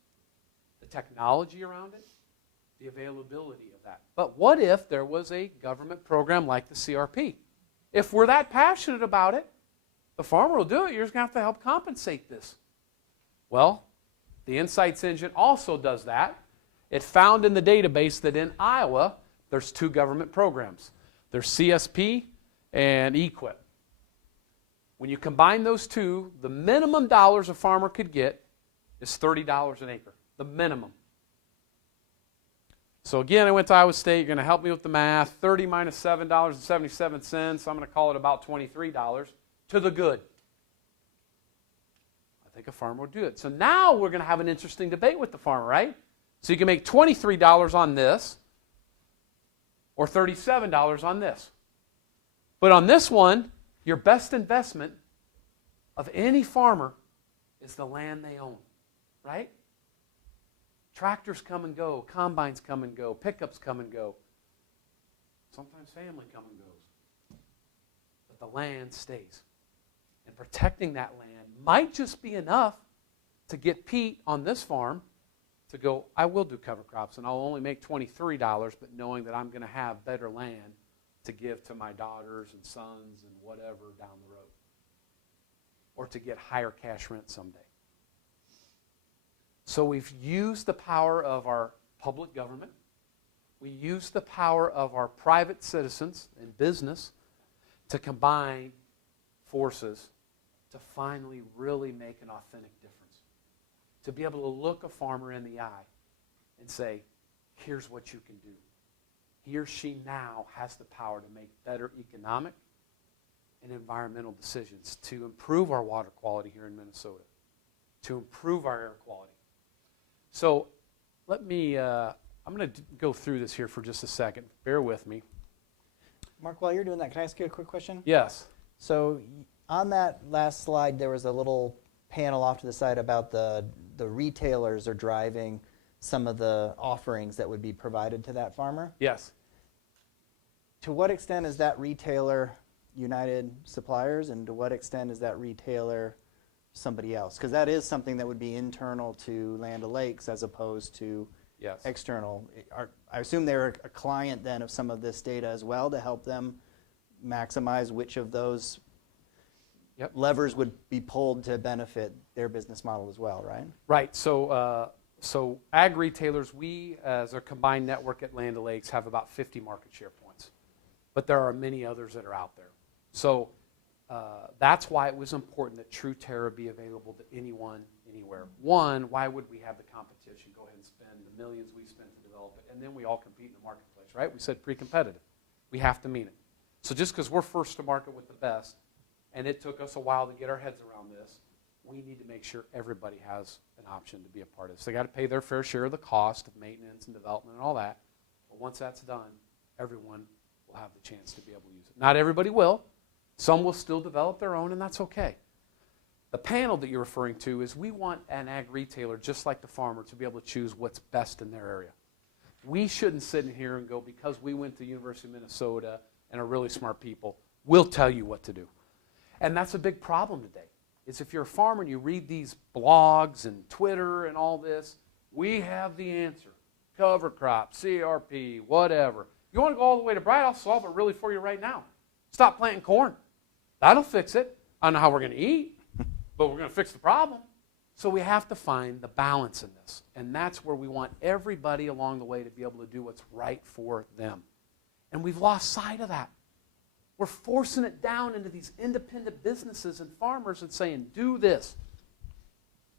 the technology around it, the availability of that. But what if there was a government program like the CRP? If we're that passionate about it, the farmer will do it. You're just going to have to help compensate this. Well, the Insights engine also does that. It found in the database that in Iowa, there's 2 government programs. There's CSP and EQIP. When you combine those two, the minimum dollars a farmer could get is $30 an acre. The minimum. So again, I went to Iowa State. You're going to help me with the math. 30 minus $7.77. I'm going to call it about $23 to the good. I think a farmer would do it. So now we're going to have an interesting debate with the farmer, right? So you can make $23 on this or $37 on this. But on this one, your best investment of any farmer is the land they own, right? Tractors come and go, combines come and go, pickups come and go. Sometimes family come and goes. But the land stays. And protecting that land might just be enough to get Pete on this farm to go, I will do cover crops, and I'll only make $23, but knowing that I'm going to have better land to give to my daughters and sons and whatever down the road. Or to get higher cash rent someday. So we've used the power of our public government. We use the power of our private citizens and business to combine forces to finally really make an authentic difference. To be able to look a farmer in the eye and say, here's what you can do. He or she now has the power to make better economic and environmental decisions to improve our water quality here in Minnesota, to improve our air quality. So let me, I'm going to go through this here for just a second. Bear with me. Mark, while you're doing that, can I ask you a quick question? Yes. So on that last slide, there was a little panel off to the side about the retailers are driving some of the offerings that would be provided to that farmer. Yes. To what extent is that retailer United Suppliers, and to what extent is that retailer somebody else? Because that is something that would be internal to Land O'Lakes as opposed to Yes. external. I assume they're a client then of some of this data as well to help them maximize which of those Yep. levers would be pulled to benefit their business model as well, right? Right. So ag retailers, we as a combined network at Land O'Lakes have about 50 market share points. But there are many others that are out there. So that's why it was important that TrueTara be available to anyone, anywhere. One, why would we have the competition? Go ahead and spend the millions we spend to develop it, and then we all compete in the marketplace, right? We said pre-competitive. We have to mean it. So just because we're first to market with the best, and it took us a while to get our heads around this, we need to make sure everybody has an option to be a part of this. They got to pay their fair share of the cost of maintenance and development and all that. But once that's done, everyone will have the chance to be able to use it. Not everybody will. Some will still develop their own, and that's okay. The panel that you're referring to is we want an ag retailer, just like the farmer, to be able to choose what's best in their area. We shouldn't sit in here and go, because we went to the University of Minnesota and are really smart people, we'll tell you what to do. And that's a big problem today, is if you're a farmer and you read these blogs and Twitter and all this, we have the answer. Cover crop, CRP, whatever. You want to go all the way to Bright, I'll solve it really for you right now. Stop planting corn. That'll fix it. I don't know how we're going to eat, but we're going to fix the problem. So we have to find the balance in this. And that's where we want everybody along the way to be able to do what's right for them. And we've lost sight of that. We're forcing it down into these independent businesses and farmers and saying, do this.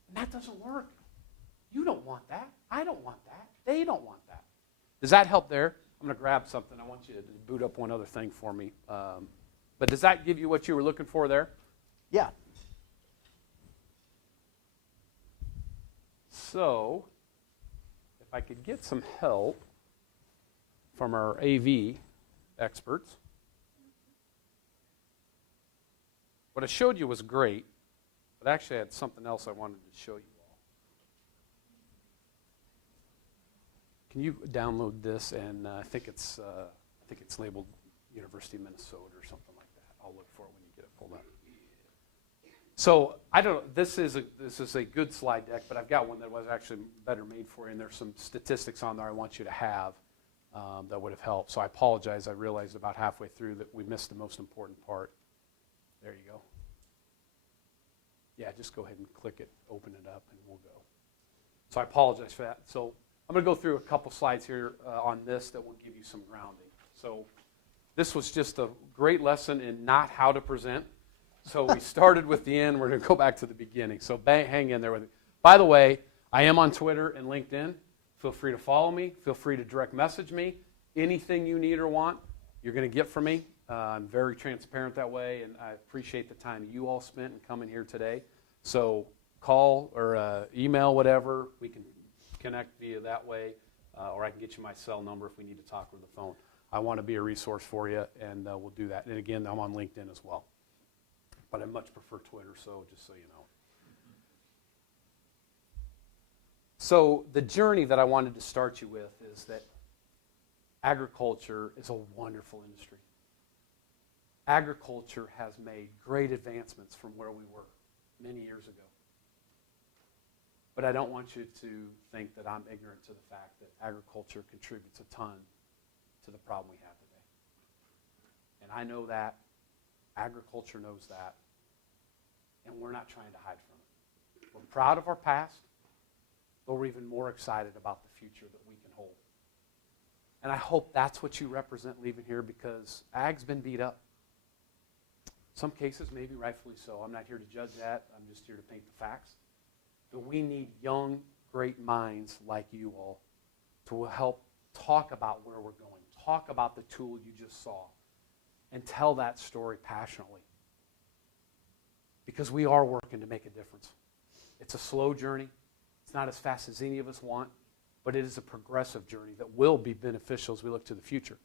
And that doesn't work. You don't want that. I don't want that. They don't want that. Does that help there? I'm going to grab something. I want you to boot up one other thing for me. But does that give you what you were looking for there? Yeah. So, if I could get some help from our AV experts. What I showed you was great, but actually I had something else I wanted to show you all. Can you download this? And I think it's labeled University of Minnesota or something like that. I'll look for it when you get it pulled up. So I don't. This is a good slide deck, but I've got one that was actually better made for you, and there's some statistics on there I want you to have that would have helped. So I apologize. I realized about halfway through that we missed the most important part. There you go. Yeah, just go ahead and click it, open it up, and we'll go. So I apologize for that. So I'm going to go through a couple slides here on this that will give you some grounding. So this was just a great lesson in not how to present. So we started with the end. We're going to go back to the beginning. So hang in there with me. By the way, I am on Twitter and LinkedIn. Feel free to follow me. Feel free to direct message me. Anything you need or want, you're going to get from me. I'm very transparent that way, and I appreciate the time you all spent in coming here today. So call or email, whatever. We can connect via that way, or I can get you my cell number if we need to talk over the phone. I want to be a resource for you, and we'll do that. And again, I'm on LinkedIn as well. But I much prefer Twitter, so just so you know. So the journey that I wanted to start you with is that agriculture is a wonderful industry. Agriculture has made great advancements from where we were many years ago. But I don't want you to think that I'm ignorant to the fact that agriculture contributes a ton to the problem we have today. And I know that. Agriculture knows that. And we're not trying to hide from it. We're proud of our past, but we're even more excited about the future that we can hold. And I hope that's what you represent leaving here, because ag's been beat up. Some cases, maybe rightfully so. I'm not here to judge that. I'm just here to paint the facts. But we need young, great minds like you all to help talk about where we're going, talk about the tool you just saw, and tell that story passionately. Because we are working to make a difference. It's a slow journey. It's not as fast as any of us want, but it is a progressive journey that will be beneficial as we look to the future.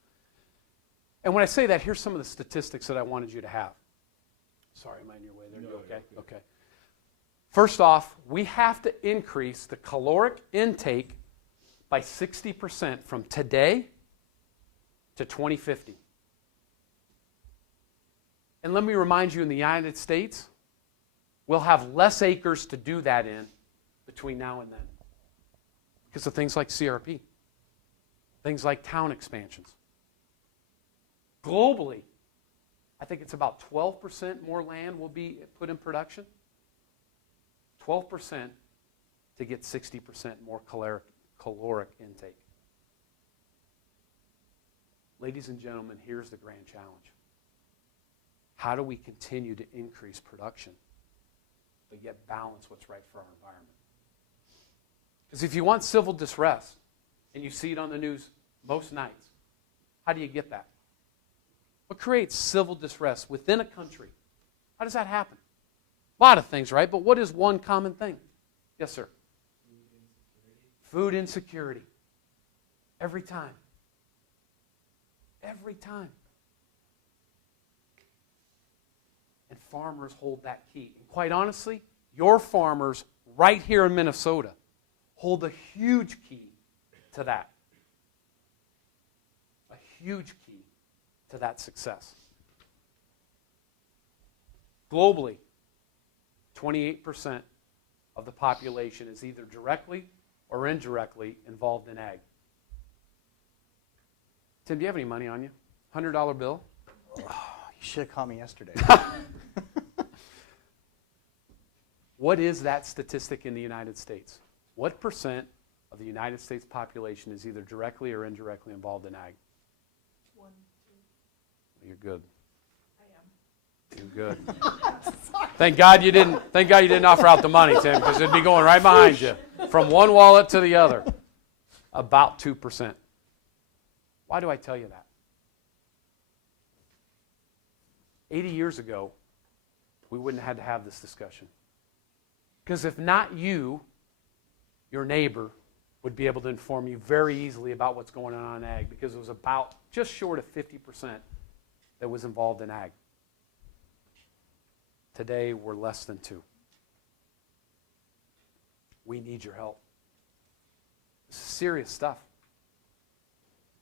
And when I say that, here's some of the statistics that I wanted you to have. Sorry, am I in your way there? You okay? Okay. First off, we have to increase the caloric intake by 60% from today to 2050. And let me remind you, in the United States, we'll have less acres to do that in between now and then because of things like CRP, things like town expansions. Globally, I think it's about 12% more land will be put in production. 12% to get 60% more caloric intake. Ladies and gentlemen, here's the grand challenge. How do we continue to increase production, but yet balance what's right for our environment? Because if you want civil distress, and you see it on the news most nights, how do you get that? What creates civil distress within a country? How does that happen? A lot of things, right? But what is one common thing? Yes, sir. Food insecurity. Every time. Every time. And farmers hold that key. And quite honestly, your farmers right here in Minnesota hold a huge key to that. A huge key to that success. Globally, 28% of the population is either directly or indirectly involved in ag. Tim, do you have any money on you? $100 bill? Oh, you should have called me yesterday. What is that statistic in the United States? What percent of the United States population is either directly or indirectly involved in ag? 1, 2. You're good. I am. You're good. Thank God you didn't offer out the money, Tim, because it'd be going right behind you from one wallet to the other. About 2%. Why do I tell you that? 80 years ago, we wouldn't have had to have this discussion. Because if not you, your neighbor would be able to inform you very easily about what's going on in ag, because it was about just short of 50% that was involved in ag. Today, we're less than 2%. We need your help. This is serious stuff.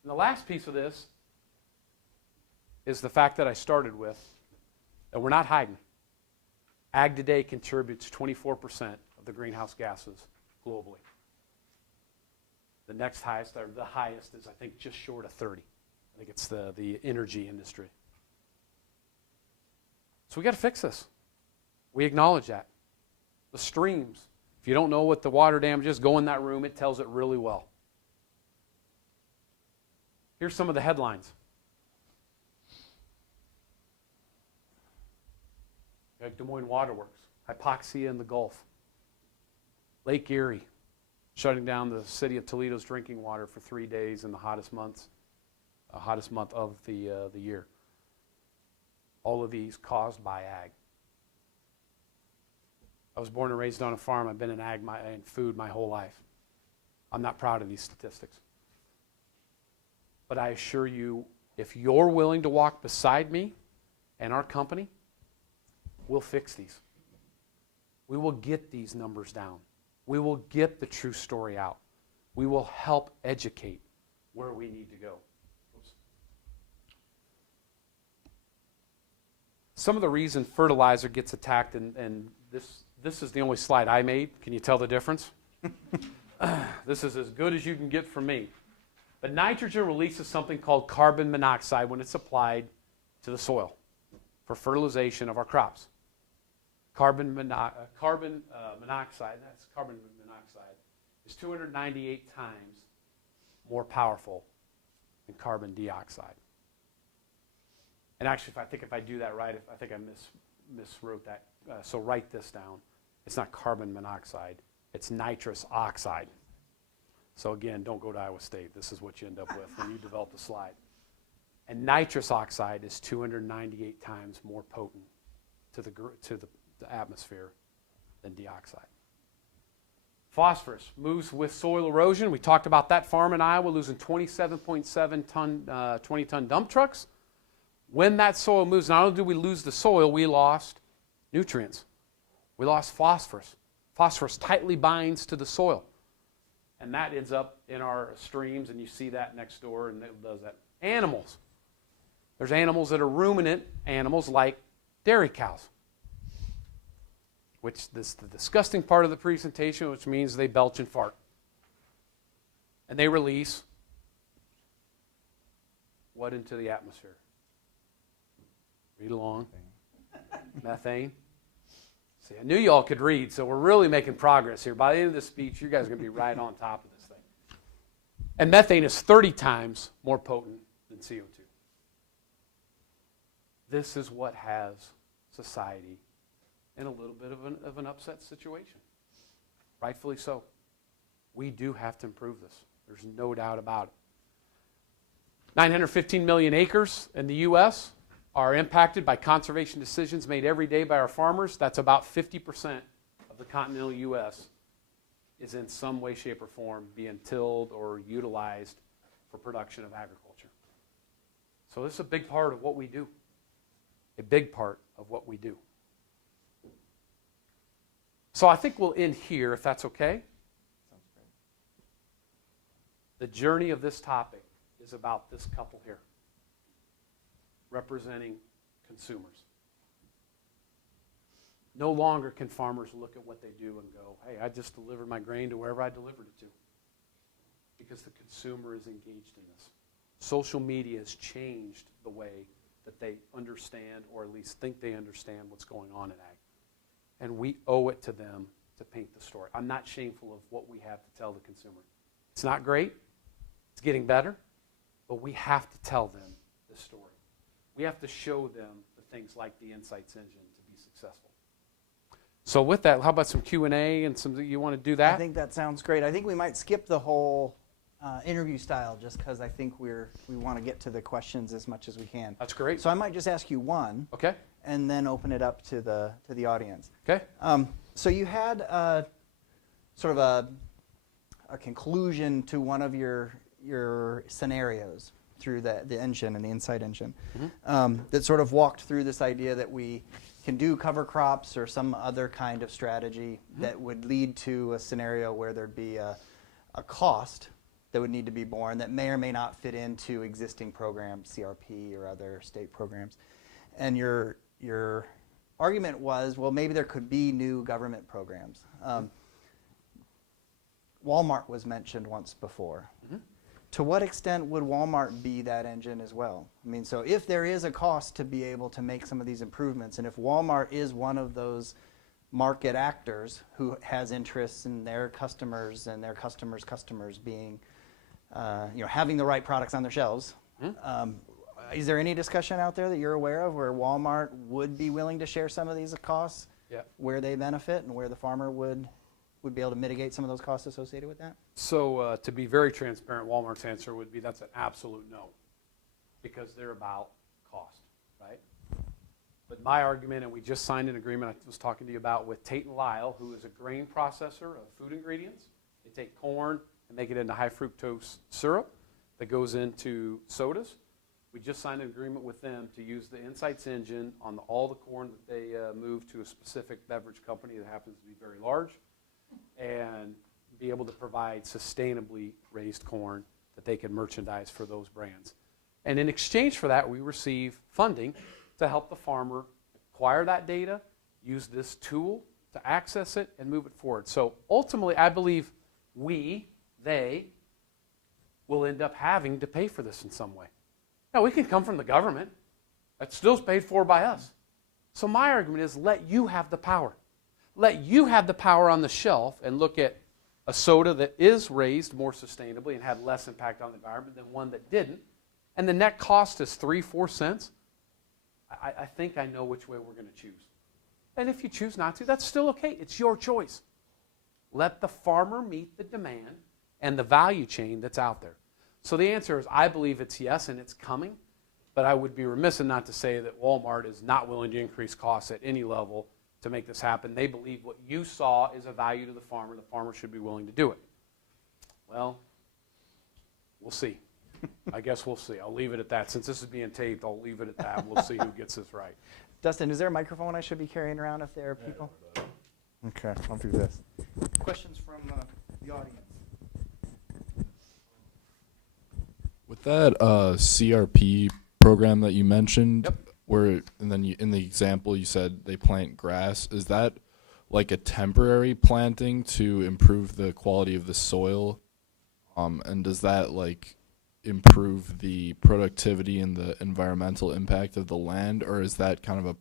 And the last piece of this is the fact that I started with, that we're not hiding. Ag today contributes 24% of the greenhouse gases globally. The next highest, or the highest, is I think just short of 30. I think it's the energy industry. So we got to fix this. We acknowledge that. The streams, if you don't know what the water damage is, go in that room. It tells it really well. Here's some of the headlines. Des Moines Waterworks, hypoxia in the Gulf. Lake Erie, shutting down the city of Toledo's drinking water for 3 days in the hottest month of the year. All of these caused by ag. I was born and raised on a farm. I've been in ag and food my whole life. I'm not proud of these statistics. But I assure you, if you're willing to walk beside me and our company, we'll fix these. We will get these numbers down. We will get the true story out. We will help educate where we need to go. Oops. Some of the reason fertilizer gets attacked, and this is the only slide I made. Can you tell the difference? This is as good as you can get from me. But nitrogen releases something called carbon monoxide when it's applied to the soil for fertilization of our crops. Carbon monoxide, that's carbon monoxide, is 298 times more powerful than carbon dioxide. And actually, if I do that right, I think I miswrote that. So write this down. It's not carbon monoxide. It's nitrous oxide. So again, don't go to Iowa State. This is what you end up with when you develop the slide. And nitrous oxide is 298 times more potent to the atmosphere than dioxide. Phosphorus moves with soil erosion. We talked about that farm in Iowa losing 27.7 ton, 20-ton dump trucks. When that soil moves, not only do we lose the soil, we lost nutrients. We lost phosphorus. Phosphorus tightly binds to the soil. And that ends up in our streams, and you see that next door, and it does that. Animals. There's animals that are ruminant animals like dairy cows, which this is the disgusting part of the presentation, which means they belch and fart. And they release what into the atmosphere? Read along. Methane. See, I knew you all could read, so we're really making progress here. By the end of this speech, you guys are going to be right on top of this thing. And methane is 30 times more potent than CO2. This is what has society in a little bit of an upset situation. Rightfully so. We do have to improve this. There's no doubt about it. 915 million acres in the U.S. are impacted by conservation decisions made every day by our farmers. That's about 50% of the continental U.S. is in some way, shape, or form being tilled or utilized for production of agriculture. So this is a big part of what we do. A big part of what we do. So I think we'll end here, if that's okay. Sounds great. The journey of this topic is about this couple here, representing consumers. No longer can farmers look at what they do and go, hey, I just delivered my grain to wherever I delivered it to. Because the consumer is engaged in this. Social media has changed the way that they understand, or at least think they understand, what's going on in ag. And we owe it to them to paint the story. I'm not shameful of what we have to tell the consumer. It's not great. It's getting better. But we have to tell them the story. We have to show them the things like the Insights engine to be successful. So with that, how about some Q&A and some, you want to do that? I think that sounds great. I think we might skip the whole interview style just because I think we want to get to the questions as much as we can. That's great. So I might just ask you one. Okay. And then open it up to the audience. Okay. So you had sort of a conclusion to one of your scenarios through the engine and the Insight engine, that sort of walked through this idea that we can do cover crops or some other kind of strategy that would lead to a scenario where there'd be a cost that would need to be borne that may or may not fit into existing programs, CRP or other state programs. And your argument was, well, maybe there could be new government programs. Walmart was mentioned once before. To what extent would Walmart be that engine as well? I mean, so if there is a cost to be able to make some of these improvements, and if Walmart is one of those market actors who has interests in their customers and their customers' customers being, having the right products on their shelves, is there any discussion out there that you're aware of where Walmart would be willing to share some of these costs, where they benefit and where the farmer would be able to mitigate some of those costs associated with that? So to be very transparent, Walmart's answer would be that's an absolute no, because they're about cost, right? But my argument, and we just signed an agreement I was talking to you about with Tate and Lyle, who is a grain processor of food ingredients. They take corn and make it into high fructose syrup that goes into sodas. We just signed an agreement with them to use the Insights engine on all the corn that they move to a specific beverage company that happens to be very large, and be able to provide sustainably raised corn that they can merchandise for those brands. And in exchange for that, we receive funding to help the farmer acquire that data, use this tool to access it, and move it forward. So ultimately, I believe they will end up having to pay for this in some way. Now, we can come from the government. That still is paid for by us. So my argument is let you have the power. Let you have the power on the shelf and look at a soda that is raised more sustainably and had less impact on the environment than one that didn't, and the net cost is 3-4 cents. I think I know which way we're going to choose. And if you choose not to, that's still okay. It's your choice. Let the farmer meet the demand and the value chain that's out there. So the answer is I believe it's yes, and it's coming. But I would be remiss not to say that Walmart is not willing to increase costs at any level to make this happen. They believe what you saw is a value to the farmer. The farmer should be willing to do it. Well, we'll see. I guess we'll see. I'll leave it at that. Since this is being taped, I'll leave it at that. We'll see who gets this right. Dustin, is there a microphone I should be carrying around if there are people? Okay, I'll do this. Questions from the audience? With that CRP program that you mentioned, Yep. where and then in the example you said they plant grass, is that like a temporary planting to improve the quality of the soil? And does that like improve the productivity and the environmental impact of the land, or is that kind of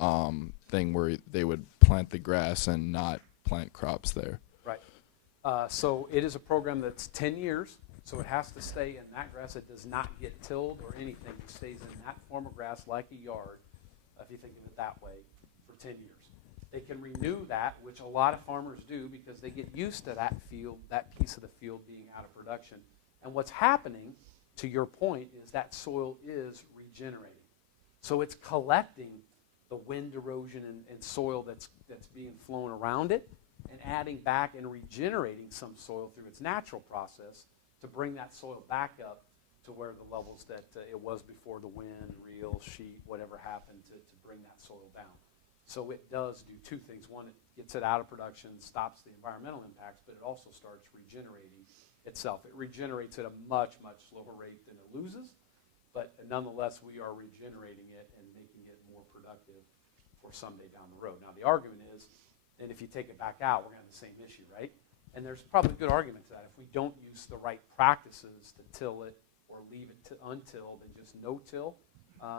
a thing where they would plant the grass and not plant crops there? Right. So it is a program that's 10 years. So it has to stay in that grass. It does not get tilled or anything. It stays in that form of grass like a yard, if you think of it that way, for 10 years. They can renew that, which a lot of farmers do because they get used to that field, that piece of the field being out of production. And what's happening, to your point, is that soil is regenerating. So it's collecting the wind erosion and soil that's being flown around it and adding back and regenerating some soil through its natural process to bring that soil back up to where the levels that it was before the wind, reel, sheet, whatever happened to bring that soil down. So it does do two things. One, it gets it out of production, stops the environmental impacts, but it also starts regenerating itself. It regenerates at a much, much slower rate than it loses, but nonetheless, we are regenerating it and making it more productive for someday down the road. Now, the argument is that if you take it back out, we're going to have the same issue, right? And there's probably a good argument to that. If we don't use the right practices to till it or leave it untilled and just no-till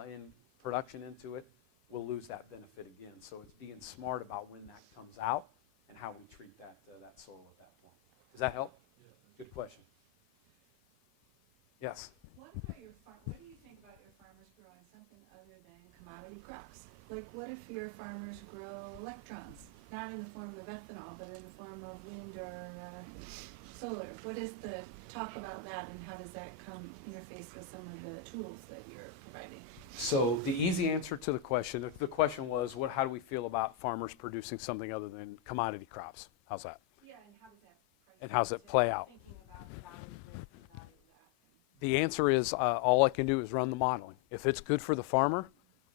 in production into it, we'll lose that benefit again. So it's being smart about when that comes out and how we treat that soil at that point. Does that help? Yeah. Good question. Yes? What do you think about your farmers growing something other than commodity crops? Like what if your farmers grow electrons? Not in the form of ethanol, but in the form of wind or solar. What is the talk about that, and how does that interface with some of the tools that you're providing? So the easy answer to the question was, how do we feel about farmers producing something other than commodity crops? How's that? Yeah, and how does that And how's it play out? Thinking about the value of this and value of that. The answer is all I can do is run the modeling. If it's good for the farmer,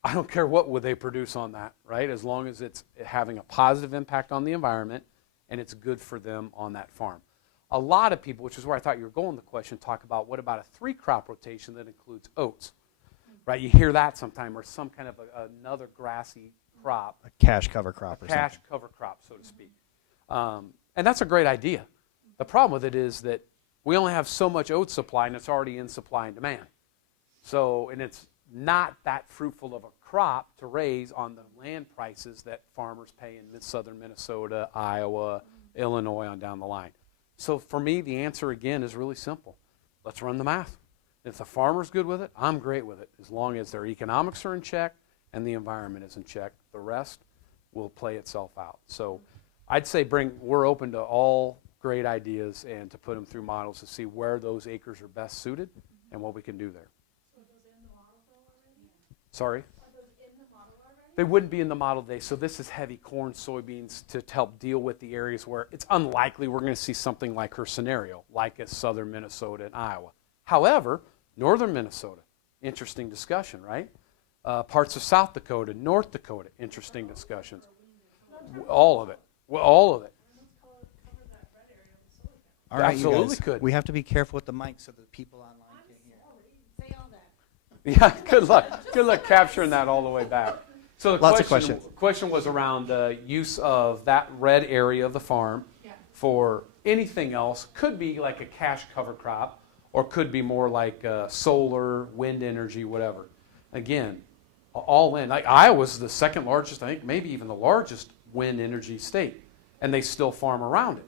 I don't care what would they produce on that, right? As long as it's having a positive impact on the environment and it's good for them on that farm. A lot of people, which is where I thought you were going with the question, talk about what about a 3-crop rotation that includes oats, right? You hear that sometime, or some kind of another grassy crop. A cash cover crop or something. Cash cover crop, so to speak. And that's a great idea. The problem with it is that we only have so much oat supply, and it's already in supply and demand. So, and it's not that fruitful of a crop to raise on the land prices that farmers pay in southern Minnesota, Iowa, Illinois, on down the line. So for me, the answer again is really simple. Let's run the math. If the farmer's good with it, I'm great with it, as long as their economics are in check and the environment is in check. The rest will play itself out. So I'd say we're open to all great ideas and to put them through models to see where those acres are best suited and what we can do there. So are those in the model though already? Sorry? Are those in the They wouldn't be in the model today. So this is heavy corn, soybeans to help deal with the areas where it's unlikely we're going to see something like her scenario, like at southern Minnesota and Iowa. However, northern Minnesota, interesting discussion, right? Parts of South Dakota, North Dakota, interesting discussions. All of it. Well, all of it. All right, Absolutely you guys. could. We have to be careful with the mic so that people online can hear. Say all that. Yeah, good luck. Good luck capturing that all the way back. So the Lots of questions. question was around the use of that red area of the farm for anything else. Could be like a cash cover crop, or could be more like solar, wind energy, whatever. Again, all in. Like Iowa's the second largest, I think, maybe even the largest wind energy state, and they still farm around it.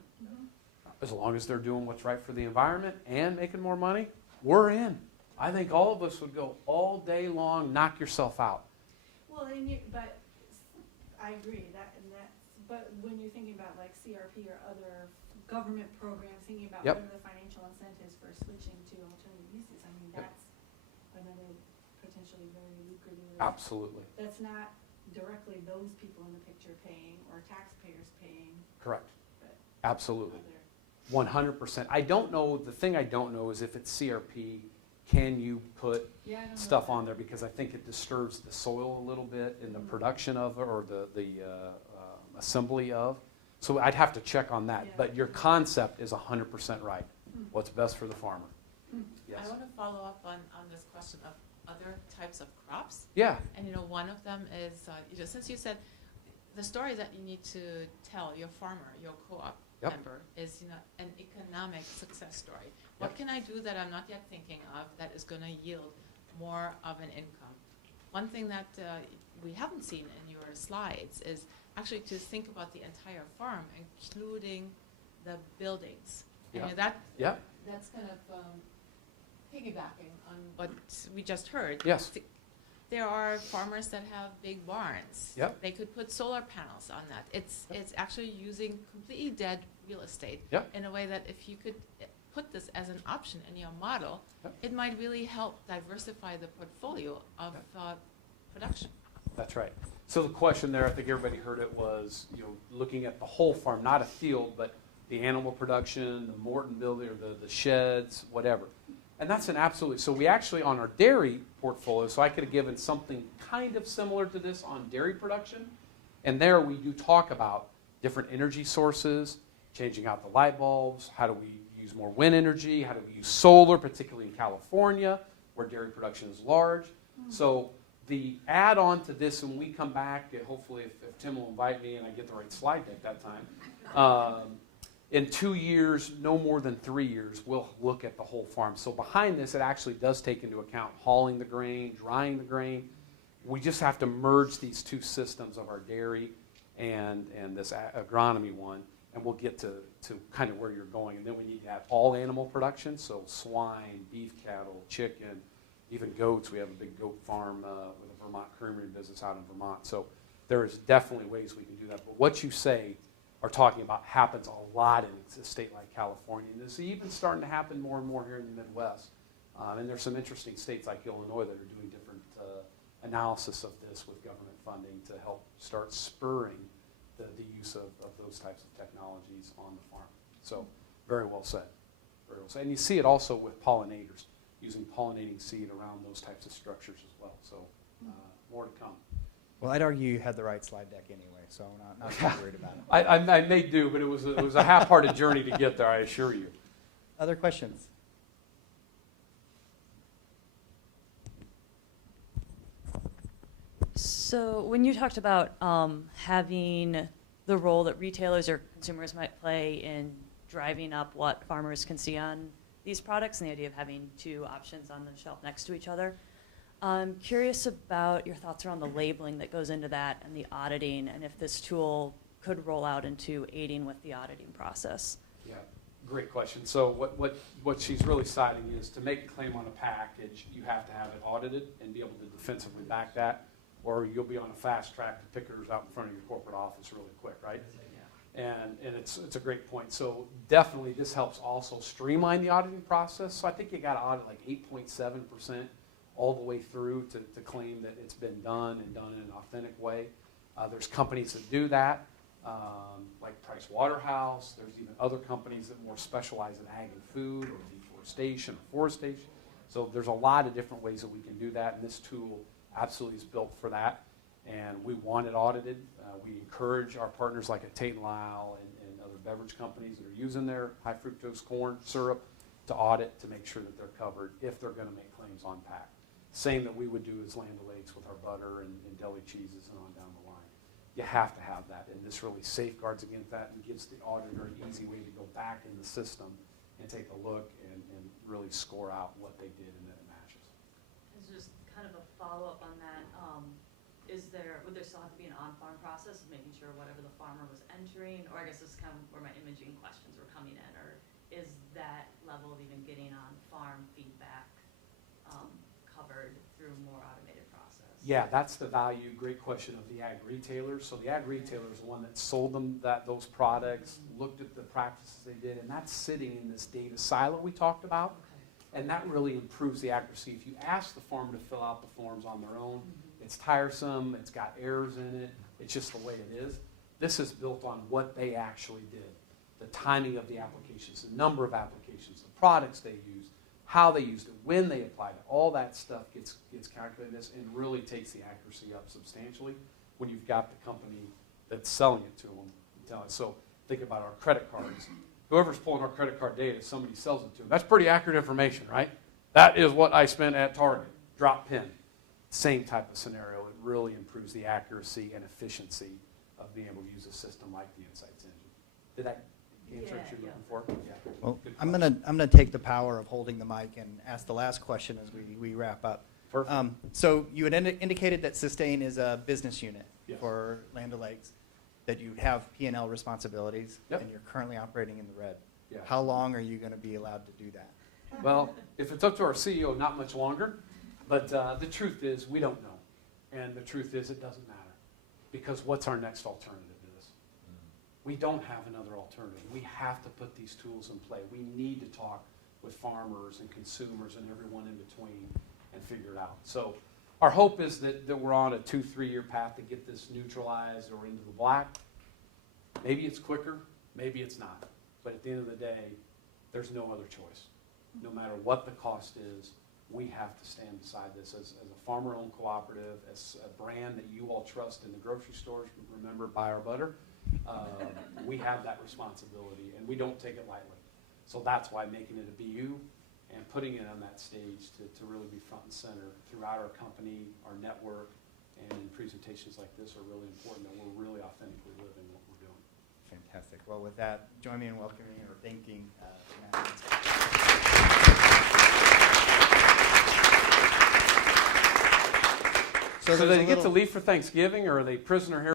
As long as they're doing what's right for the environment and making more money, we're in. I think all of us would go all day long, knock yourself out. Well, but I agree but when you're thinking about like CRP or other government programs, thinking about Yep. what are the financial incentives for switching to alternative uses, I mean, that's another potentially very lucrative. Absolutely. That's not directly those people in the picture paying or taxpayers paying. Correct. But Absolutely. other- 100%. I don't know, the thing I don't know is if it's CRP, can you put Yeah, I don't know stuff that. on there? Because I think it disturbs the soil a little bit in the production of it, or the assembly of. So I'd have to check on that. Yeah. But your concept is 100% right. What's best for the farmer? Yes. I want to follow up on this question of other types of crops. Yeah. And one of them is, since you said the story that you need to tell your farmer, your co-op Yep. member, is an economic success story. What Yep. can I do that I'm not yet thinking of that is going to yield more of an income? One thing that we haven't seen in your slides is actually to think about the entire farm, including the buildings. Yeah. And that Yeah. that's kind of piggybacking on what we just heard. Yes. There are farmers that have big barns. Yep. They could put solar panels on that. It's actually using completely dead real estate Yep. in a way that if you could put this as an option in your model, Yep. it might really help diversify the portfolio of production. That's right. So the question there, I think everybody heard it, was looking at the whole farm, not a field, but the animal production, the Morton building, or the sheds, whatever. And that's an absolute. So we actually, on our dairy portfolio, so I could have given something kind of similar to this on dairy production. And there we do talk about different energy sources, changing out the light bulbs, how do we use more wind energy, how do we use solar, particularly in California, where dairy production is large. So the add-on to this, when we come back, hopefully if Tim will invite me and I get the right slide deck that time, in 2 years, no more than 3 years, we'll look at the whole farm. So behind this, it actually does take into account hauling the grain, drying the grain. We just have to merge these two systems of our dairy and this agronomy one, and we'll get to kind of where you're going. And then we need to have all animal production, so swine, beef cattle, chicken, even goats. We have a big goat farm with a Vermont creamery business out in Vermont. So there is definitely ways we can do that. But what you say are talking about happens a lot in a state like California. And this is even starting to happen more and more here in the Midwest. And there's some interesting states like Illinois that are doing different analysis of this with government funding to help start spurring the use of those types of technologies on the farm. So very well said. Very well said. And you see it also with pollinators, using pollinating seed around those types of structures as well. So more to come. Well, I'd argue you had the right slide deck anyway, so I'm not too worried about it. I may do, but it was a half-hearted journey to get there, I assure you. Other questions? So when you talked about having the role that retailers or consumers might play in driving up what farmers can see on these products, and the idea of having two options on the shelf next to each other, I'm curious about your thoughts around the labeling that goes into that and the auditing, and if this tool could roll out into aiding with the auditing process. Yeah, great question. So what she's really citing is to make a claim on a package, you have to have it audited and be able to defensively back that, or you'll be on a fast track to pickers out in front of your corporate office really quick, right? And it's a great point. So definitely this helps also streamline the auditing process. So I think you got to audit like 8.7% all the way through to claim that it's been done and done in an authentic way. There's companies that do that, like Price Waterhouse. There's even other companies that more specialize in ag and food or deforestation or forestation. So there's a lot of different ways that we can do that, and this tool absolutely is built for that. And we want it audited. We encourage our partners like at Tate & Lyle and other beverage companies that are using their high fructose corn syrup to audit to make sure that they're covered if they're going to make claims on pack. Same that we would do as Land O'Lakes with our butter and deli cheeses and on down the line. You have to have that, and this really safeguards against that and gives the auditor an easy way to go back in the system and take a look and really score out what they did and that it matches. It's just kind of a follow-up on that. Would there still have to be an on-farm process of making sure whatever the farmer was entering, or I guess this is kind of where my imaging questions were coming in, or is that level of even getting on-farm feedback covered through more automated process? Yeah, that's the value, great question, of the ag retailers. So the ag retailer is the one that sold them those products, looked at the practices they did, and that's sitting in this data silo we talked about. Okay. And that really improves the accuracy. If you ask the farmer to fill out the forms on their own, it's tiresome, it's got errors in it, it's just the way it is. This is built on what they actually did, the timing of the applications, the number of applications, the products they used, how they used it, when they applied it. All that stuff gets calculated in this and really takes the accuracy up substantially when you've got the company that's selling it to them. So think about our credit cards. Whoever's pulling our credit card data, somebody sells it to them. That's pretty accurate information, right? That is what I spent at Target. Drop pin. Same type of scenario. It really improves the accuracy and efficiency of being able to use a system like the Insights engine. Did that answer what you're looking for? Yeah. Well, Good I'm question. gonna take the power of holding the mic and ask the last question as we wrap up. Perfect. So you had indicated that Sustain is a business unit Yes. for Land O'Lakes, that you have P&L responsibilities, Yep. and you're currently operating in the red. Yeah. How long are you going to be allowed to do that? Well, if it's up to our CEO, not much longer. But the truth is, we don't know. And the truth is, it doesn't matter. Because what's our next alternative to this? We don't have another alternative. We have to put these tools in play. We need to talk with farmers and consumers and everyone in between and figure it out. So our hope is that we're on a 2-3 year path to get this neutralized or into the black. Maybe it's quicker, maybe it's not. But at the end of the day, there's no other choice. No matter what the cost is, we have to stand beside this as a farmer-owned cooperative, as a brand that you all trust in the grocery stores. Remember, buy our butter. We have that responsibility, and we don't take it lightly. So that's why making it a BU and putting it on that stage to really be front and center throughout our company, our network, and in presentations like this are really important, that we're really authentically living what we're doing. Fantastic. Well, with that, join me in welcoming or thanking Matt. So there's they a get to little- leave for Thanksgiving, or are they prisoner here?